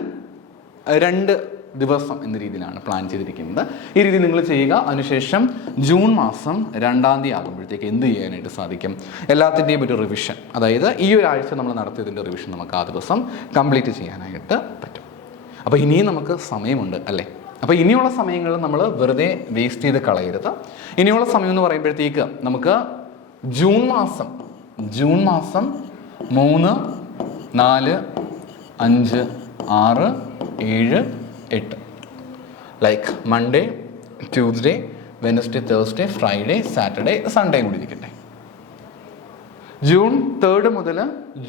2 ദിവസം എന്ന രീതിയിലാണ് പ്ലാൻ ചെയ്തിരിക്കുന്നത്. ഈ രീതി നിങ്ങൾ ചെയ്യുക. അതിനുശേഷം ജൂൺ മാസം 2-ാം തീയതി ആകുമ്പോഴത്തേക്ക് എന്ത് ചെയ്യാനായിട്ട് സാധിക്കും? എല്ലാത്തിൻ്റെയും ഒരു റിവിഷൻ, അതായത് ഈ ഒരാഴ്ച നമ്മൾ നടത്തിയതിൻ്റെ റിവിഷൻ നമുക്ക് ആ ദിവസം കംപ്ലീറ്റ് ചെയ്യാനായിട്ട് പറ്റും. അപ്പോൾ ഇനിയും നമുക്ക് സമയമുണ്ട് അല്ലേ? അപ്പോൾ ഇനിയുള്ള സമയങ്ങളിൽ നമ്മൾ വെറുതെ വേസ്റ്റ് ചെയ്ത് കളയരുത്. ഇനിയുള്ള സമയം എന്ന് പറയുമ്പോഴത്തേക്ക് നമുക്ക് ജൂൺ മാസം 3, 4, 5, 6, 7, 8 like Monday, Tuesday, Wednesday, Thursday, Friday, Saturday, Sunday കൂടി ഇരിക്കട്ടെ. ജൂൺ 3rd മുതൽ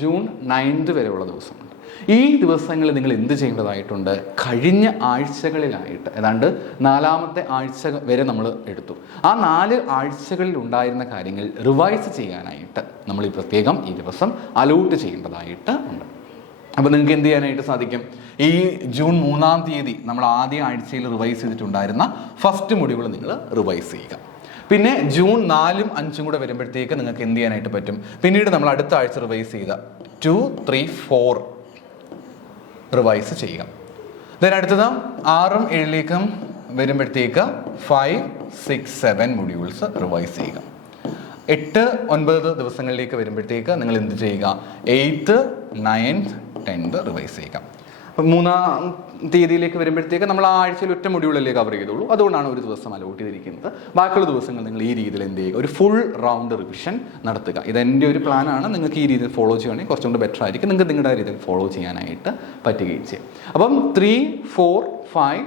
ജൂൺ 9th വരെയുള്ള ദിവസമുണ്ട്. ഈ ദിവസങ്ങളിൽ നിങ്ങൾ എന്ത് ചെയ്യേണ്ടതായിട്ടുണ്ട്? കഴിഞ്ഞ ആഴ്ചകളിലായിട്ട് ഏതാണ്ട് 4-ാമത്തെ ആഴ്ച വരെ നമ്മൾ എടുത്തു. ആ 4 ആഴ്ചകളിൽ ഉണ്ടായിരുന്ന കാര്യങ്ങൾ റിവൈസ് ചെയ്യാനായിട്ട് നമ്മൾ ഈ പ്രത്യേകം ഈ ദിവസം അലോട്ട് ചെയ്യേണ്ടതായിട്ട് ഉണ്ട്. അപ്പോൾ നിങ്ങൾക്ക് എന്ത് ചെയ്യാനായിട്ട് സാധിക്കും? ഈ ജൂൺ 3-ാം തീയതി നമ്മൾ ആദ്യ ആഴ്ചയിൽ റിവൈസ് ചെയ്തിട്ടുണ്ടായിരുന്ന ഫസ്റ്റ് മൊഡ്യൂൾ നിങ്ങൾ റിവൈസ് ചെയ്യുക. പിന്നെ ജൂൺ 4ഉം 5ഉം കൂടെ വരുമ്പോഴത്തേക്ക് നിങ്ങൾക്ക് എന്ത് ചെയ്യാനായിട്ട് പറ്റും? പിന്നീട് നമ്മൾ അടുത്ത ആഴ്ച റിവൈസ് ചെയ്ത 2, 3, 4 റിവൈസ് ചെയ്യുക. ദെൻ അടുത്തത് 6ഉം 7ലേക്കും വരുമ്പോഴത്തേക്ക് 5, 6, 7 മൊഡ്യൂൾസ് റിവൈസ് ചെയ്യുക. 8, 9 ദിവസങ്ങളിലേക്ക് വരുമ്പോഴത്തേക്ക് നിങ്ങൾ എന്ത് ചെയ്യുക? 8th, 9th, 10th റിവൈസ് ചെയ്യുക. അപ്പം 3-ാം തീയതിയിലേക്ക് വരുമ്പോഴത്തേക്ക് നമ്മൾ ആ ആഴ്ചയിൽ ഒറ്റ മൊഡ്യൂളല്ലേ കവർ ചെയ്തുള്ളൂ. അതുകൊണ്ടാണ് ഒരു ദിവസം അലോട്ട് ചെയ്തിരിക്കുന്നത്. ബാക്കിയുള്ള ദിവസങ്ങൾ നിങ്ങൾ ഈ രീതിയിൽ എന്ത് ചെയ്യുക? ഒരു ഫുൾ റൗണ്ട് റിവിഷൻ നടത്തുക. ഇതെൻ്റെ ഒരു പ്ലാനാണ്. നിങ്ങൾക്ക് ഈ രീതിയിൽ ഫോളോ ചെയ്യുകയാണെങ്കിൽ കുറച്ചും കൂടി ബെറ്റർ ആയിരിക്കും. നിങ്ങൾക്ക് നിങ്ങളുടെ രീതിയിൽ ഫോളോ ചെയ്യാനായിട്ട് പറ്റുകയും ചെയ്യും. അപ്പം 3, 4, 5,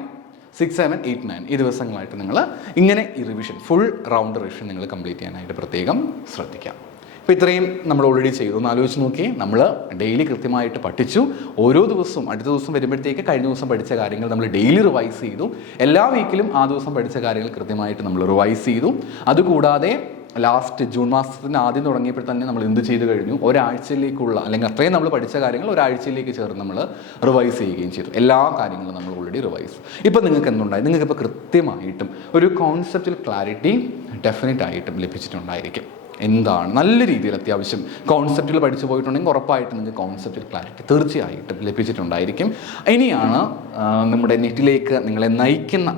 6, 7, 8, 9 ഈ ദിവസങ്ങളായിട്ട് നിങ്ങൾ ഇങ്ങനെ ഈ റിവിഷൻ ഫുൾ റൗണ്ട് റിവിഷൻ നിങ്ങൾ കംപ്ലീറ്റ് ചെയ്യാനായിട്ട് പ്രത്യേകം ശ്രദ്ധിക്കാം. അപ്പോൾ ഇത്രയും നമ്മൾ ഓൾറെഡി ചെയ്തു. ഒന്ന് ആലോചിച്ച് നോക്കി, നമ്മൾ ഡെയിലി കൃത്യമായിട്ട് പഠിച്ചു. ഓരോ ദിവസവും അടുത്ത ദിവസം വരുമ്പോഴത്തേക്ക് കഴിഞ്ഞ ദിവസം പഠിച്ച കാര്യങ്ങൾ നമ്മൾ ഡെയിലി റിവൈസ് ചെയ്തു. എല്ലാ വീക്കിലും ആ ദിവസം പഠിച്ച കാര്യങ്ങൾ കൃത്യമായിട്ട് നമ്മൾ റിവൈസ് ചെയ്തു. അതുകൂടാതെ ലാസ്റ്റ് ജൂൺ മാസത്തിന് ആദ്യം തുടങ്ങിയപ്പോൾ തന്നെ നമ്മൾ എന്ത് ചെയ്ത് കഴിഞ്ഞു, ഒരാഴ്ചയിലേക്കുള്ള അല്ലെങ്കിൽ അത്രയും നമ്മൾ പഠിച്ച കാര്യങ്ങൾ ഒരാഴ്ചയിലേക്ക് ചേർന്ന് നമ്മൾ റിവൈസ് ചെയ്യുകയും ചെയ്തു. എല്ലാ കാര്യങ്ങളും നമ്മൾ ഓൾറെഡി റിവൈസ്. ഇപ്പോൾ നിങ്ങൾക്ക് എന്തുണ്ടായി, നിങ്ങൾക്കിപ്പോൾ കൃത്യമായിട്ടും ഒരു കോൺസെപ്റ്റിൽ ക്ലാരിറ്റി ഡെഫിനറ്റ് ആയിട്ടും ലഭിച്ചിട്ടുണ്ടായിരിക്കും. എന്താണ് നല്ല രീതിയിൽ അത്യാവശ്യം കോൺസെപ്റ്റുകൾ പഠിച്ചു പോയിട്ടുണ്ടെങ്കിൽ ഉറപ്പായിട്ടും നിങ്ങൾക്ക് കോൺസെപ്റ്റിൽ ക്ലാരിറ്റി തീർച്ചയായിട്ടും ലഭിച്ചിട്ടുണ്ടായിരിക്കും. ഇനിയാണ് നമ്മുടെ നെറ്റിലേക്ക് നിങ്ങളെ നയിക്കുന്ന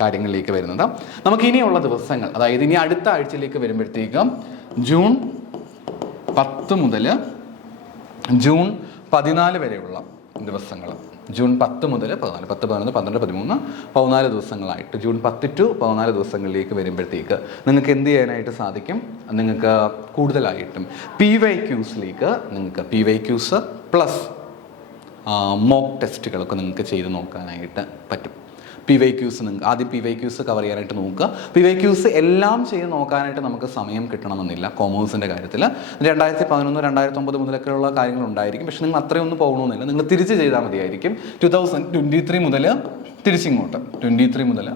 കാര്യങ്ങളിലേക്ക് വരുന്നത്. നമുക്ക് ഇനിയുള്ള ദിവസങ്ങൾ, അതായത് ഇനി അടുത്ത ആഴ്ചയിലേക്ക് വരുമ്പോഴത്തേക്കും ജൂൺ 10 മുതൽ ജൂൺ 14 വരെയുള്ള ദിവസങ്ങൾ, ജൂൺ 10 മുതൽ 14, 10, 11, 12, 13, 14 ദിവസങ്ങളായിട്ട് ജൂൺ 10 to 14 ദിവസങ്ങളിലേക്ക് വരുമ്പോഴത്തേക്ക് നിങ്ങൾക്ക് എന്ത് ചെയ്യാനായിട്ട് സാധിക്കും, നിങ്ങൾക്ക് കൂടുതലായിട്ടും PYQസിലേക്ക് നിങ്ങൾക്ക് PYQs പ്ലസ് മോക്ക് ടെസ്റ്റുകളൊക്കെ നിങ്ങൾക്ക് ചെയ്ത് നോക്കാനായിട്ട് പറ്റും. PYQs നിങ്ങൾക്ക് ആദ്യം PYQs കവർ ചെയ്യാനായിട്ട് നോക്കുക. PYQs എല്ലാം ചെയ്ത് നോക്കാനായിട്ട് നമുക്ക് സമയം കിട്ടണമെന്നില്ല. കോമേഴ്സിൻ്റെ കാര്യത്തിൽ 2011, 2009 മുതലൊക്കെയുള്ള കാര്യങ്ങൾ ഉണ്ടായിരിക്കും. പക്ഷെ നിങ്ങൾ അത്രയൊന്നും പോകണമെന്നില്ല, നിങ്ങൾ തിരിച്ച് ചെയ്താൽ മതിയായിരിക്കും. 2023 മുതൽ തിരിച്ചിങ്ങോട്ട് 23 മുതൽ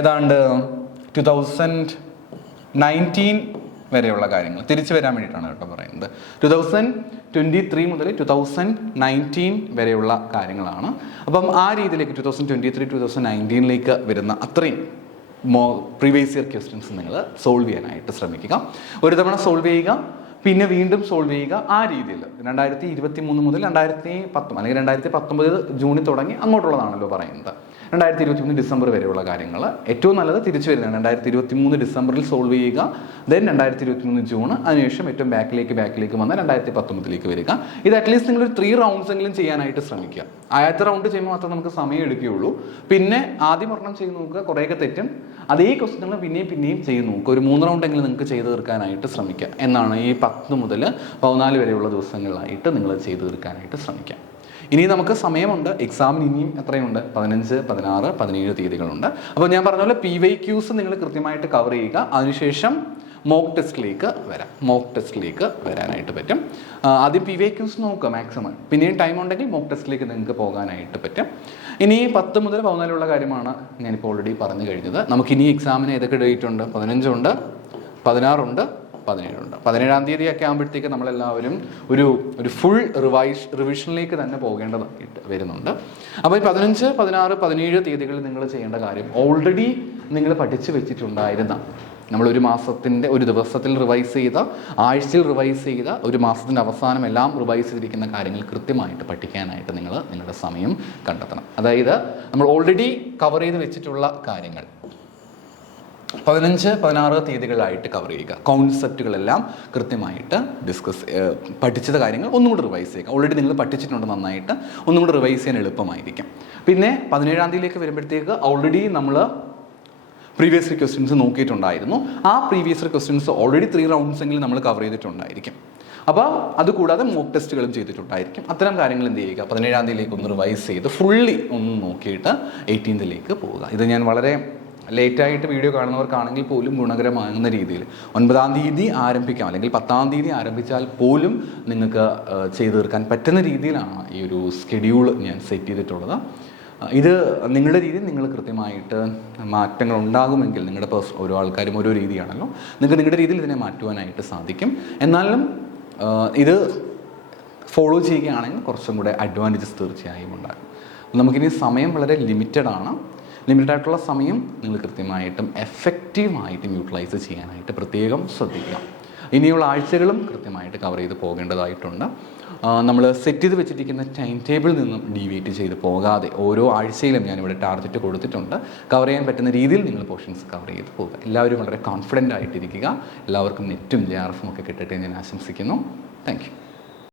ഏതാണ്ട് 2019 വരെയുള്ള കാര്യങ്ങൾ തിരിച്ചു വരാൻ വേണ്ടിയിട്ടാണ് കേട്ടോ പറയുന്നത്. 2023 മുതൽ 2019 വരെയുള്ള കാര്യങ്ങളാണ്. അപ്പം ആ രീതിയിലേക്ക് 2023, 2019 വരുന്ന അത്രയും പ്രീവിയസ് ഇയർ ക്വസ്റ്റ്യൻസ് നിങ്ങൾ സോൾവ് ചെയ്യാനായിട്ട് ശ്രമിക്കുക. ഒരു തവണ സോൾവ് ചെയ്യുക, പിന്നെ വീണ്ടും സോൾവ് ചെയ്യുക. ആ രീതിയിൽ 2023 മുതൽ 2010 അല്ലെങ്കിൽ 2019 ജൂണിൽ തുടങ്ങി അങ്ങോട്ടുള്ളതാണല്ലോ പറയുന്നത്. 2023 ഡിസംബർ വരെയുള്ള കാര്യങ്ങൾ ഏറ്റവും നല്ലത് തിരിച്ചു വരുന്നതാണ്. 2023 ഡിസംബറിൽ സോൾവ് ചെയ്യുക, ദെൻ 2023 ജൂൺ, അതിനുശേഷം ഏറ്റവും ബാക്കിലേക്ക് വന്ന് 2019 വരിക. ഇത് അറ്റ്ലീസ്റ്റ് നിങ്ങളൊരു 3 റൗണ്ട്സ് എങ്കിലും ചെയ്യാനായിട്ട് ശ്രമിക്കുക. ആദ്യത്തെ റൗണ്ട് ചെയ്യുമ്പോൾ മാത്രമേ നമുക്ക് സമയം എടുക്കുകയുള്ളൂ. പിന്നെ ആദ്യം ഒരെണ്ണം ചെയ്ത് നോക്കുക, കുറേയൊക്കെ തെറ്റും. അതേ ക്വസ്റ്റ്യങ്ങൾ പിന്നെയും ചെയ്ത് നോക്കുക. ഒരു 3 റൗണ്ടെങ്കിലും നിങ്ങൾക്ക് ചെയ്ത് തീർക്കാനായിട്ട് ശ്രമിക്കുക എന്നാണ് ഈ 10 മുതൽ 14 വരെയുള്ള ദിവസങ്ങളിലായിട്ട് നിങ്ങൾ ചെയ്ത് തീർക്കാനായിട്ട് ശ്രമിക്കുക. ഇനി നമുക്ക് സമയമുണ്ട്. എക്സാമിന് ഇനിയും എത്രയുണ്ട്, 15, 16, 17 തീയതികളുണ്ട്. അപ്പോൾ ഞാൻ പറഞ്ഞ പോലെ PYQs നിങ്ങൾ കൃത്യമായിട്ട് കവർ ചെയ്യുക. അതിനുശേഷം മോക്ക് ടെസ്റ്റിലേക്ക് വരാനായിട്ട് പറ്റും. ആദ്യം PYQs നോക്കുക മാക്സിമം, പിന്നെയും ടൈം ഉണ്ടെങ്കിൽ മോക്ക് ടെസ്റ്റിലേക്ക് നിങ്ങൾക്ക് പോകാനായിട്ട് പറ്റും. ഇനി 10 മുതൽ 14 കാര്യമാണ് ഞാനിപ്പോൾ ഓൾറെഡി പറഞ്ഞു കഴിഞ്ഞത്. നമുക്കിനി എക്സാമിന് ഏതൊക്കെ ഡേറ്റ് ഉണ്ട്, 15 ഉണ്ട്, 16 ഉണ്ട്, 17 ഉണ്ട്. 17-ാം തീയതിയൊക്കെ ആകുമ്പോഴത്തേക്ക് നമ്മളെല്ലാവരും ഒരു ഫുൾ റിവിഷനിലേക്ക് തന്നെ പോകേണ്ടതായിട്ട് വരുന്നുണ്ട്. അപ്പോൾ ഈ 15, 16, 17 തീയതികളിൽ നിങ്ങൾ ചെയ്യേണ്ട കാര്യം ഓൾറെഡി നിങ്ങൾ പഠിച്ചു വെച്ചിട്ടുണ്ടായിരുന്ന, നമ്മളൊരു മാസത്തിൻ്റെ ഒരു ദിവസത്തിൽ റിവൈസ് ചെയ്ത, ആഴ്ചയിൽ റിവൈസ് ചെയ്ത, ഒരു മാസത്തിൻ്റെ അവസാനം എല്ലാം റിവൈസ് ചെയ്തിരിക്കുന്ന കാര്യങ്ങൾ കൃത്യമായിട്ട് പഠിക്കാനായിട്ട് നിങ്ങൾ നിങ്ങളുടെ സമയം കണ്ടെത്തണം. അതായത് നമ്മൾ ഓൾറെഡി കവർ ചെയ്ത് വെച്ചിട്ടുള്ള കാര്യങ്ങൾ 15, 16 തീയതികളായിട്ട് കവർ ചെയ്യുക. കോൺസെപ്റ്റുകളെല്ലാം കൃത്യമായിട്ട് പഠിച്ചത് കാര്യങ്ങൾ ഒന്നും കൂടി റിവൈസ് ചെയ്യുക. ഓൾറെഡി നിങ്ങൾ പഠിച്ചിട്ടുണ്ട് നന്നായിട്ട്, ഒന്നും കൂടി റിവൈസ് ചെയ്യാൻ എളുപ്പമായിരിക്കും. പിന്നെ 17-ാം തീയതിയിലേക്ക് വരുമ്പോഴത്തേക്ക് ഓൾറെഡി നമ്മൾ പ്രീവിയസ് ഇയർ ക്വസ്റ്റ്യൻസ് നോക്കിയിട്ടുണ്ടായിരുന്നു. ആ previous year questions already 3 rounds എങ്കിലും നമ്മൾ കവർ ചെയ്തിട്ടുണ്ടായിരിക്കും. അപ്പോൾ അതുകൂടാതെ മോക്ക് ടെസ്റ്റുകളും ചെയ്തിട്ടുണ്ടായിരിക്കും. അത്തരം കാര്യങ്ങൾ എന്ത് ചെയ്യുക, 17-ാം തീയതിയിലേക്ക് ഒന്ന് റിവൈസ് ചെയ്ത് ഫുള്ളി ഒന്ന് നോക്കിയിട്ട് 18th പോവുക. ഇത് ഞാൻ വളരെ ലേറ്റായിട്ട് വീഡിയോ കാണുന്നവർക്കാണെങ്കിൽ പോലും ഗുണകരമാകുന്ന രീതിയിൽ 9-ാം തീയതി ആരംഭിക്കാം, അല്ലെങ്കിൽ 10-ാം തീയതി ആരംഭിച്ചാൽ പോലും നിങ്ങൾക്ക് ചെയ്തു തീർക്കാൻ പറ്റുന്ന രീതിയിലാണ് ഈ ഒരു സ്കെഡ്യൂൾ ഞാൻ സെറ്റ് ചെയ്തിട്ടുള്ളത്. ഇത് നിങ്ങളുടെ രീതിയിൽ നിങ്ങൾ കൃത്യമായിട്ട് മാറ്റങ്ങൾ ഉണ്ടാകുമെങ്കിൽ, നിങ്ങളുടെ ഓരോ ആൾക്കാരും ഓരോ രീതിയാണല്ലോ, നിങ്ങൾക്ക് നിങ്ങളുടെ രീതിയിൽ ഇതിനെ മാറ്റുവാനായിട്ട് സാധിക്കും. എന്നാലും ഇത് ഫോളോ ചെയ്യുകയാണെങ്കിൽ കുറച്ചും കൂടെ അഡ്വാൻറ്റേജസ് തീർച്ചയായും ഉണ്ടാകും. നമുക്കിനി സമയം വളരെ ലിമിറ്റഡ് ആയിട്ടുള്ള സമയം നിങ്ങൾ കൃത്യമായിട്ടും എഫക്റ്റീവായിട്ടും യൂട്ടിലൈസ് ചെയ്യാനായിട്ട് പ്രത്യേകം ശ്രദ്ധിക്കുക. ഇനിയുള്ള ആഴ്ചകളും കൃത്യമായിട്ട് കവർ ചെയ്ത് പോകേണ്ടതായിട്ടുണ്ട്. നമ്മൾ സെറ്റ് ചെയ്ത് വെച്ചിരിക്കുന്ന ടൈം ടേബിളിൽ നിന്നും ഡീവിയേറ്റ് ചെയ്ത് പോകാതെ ഓരോ ആഴ്ചയിലും ഞാനിവിടെ ടാർഗറ്റ് കൊടുത്തിട്ടുണ്ട്. കവർ ചെയ്യാൻ പറ്റുന്ന രീതിയിൽ നിങ്ങൾ പോർഷൻസ് കവർ ചെയ്ത് പോകുക. എല്ലാവരും വളരെ കോൺഫിഡൻ്റ് ആയിട്ടിരിക്കുക. എല്ലാവർക്കും നെറ്റും JRF ഒക്കെ കിട്ടട്ടെ ഞാൻ ആശംസിക്കുന്നു. Thank you.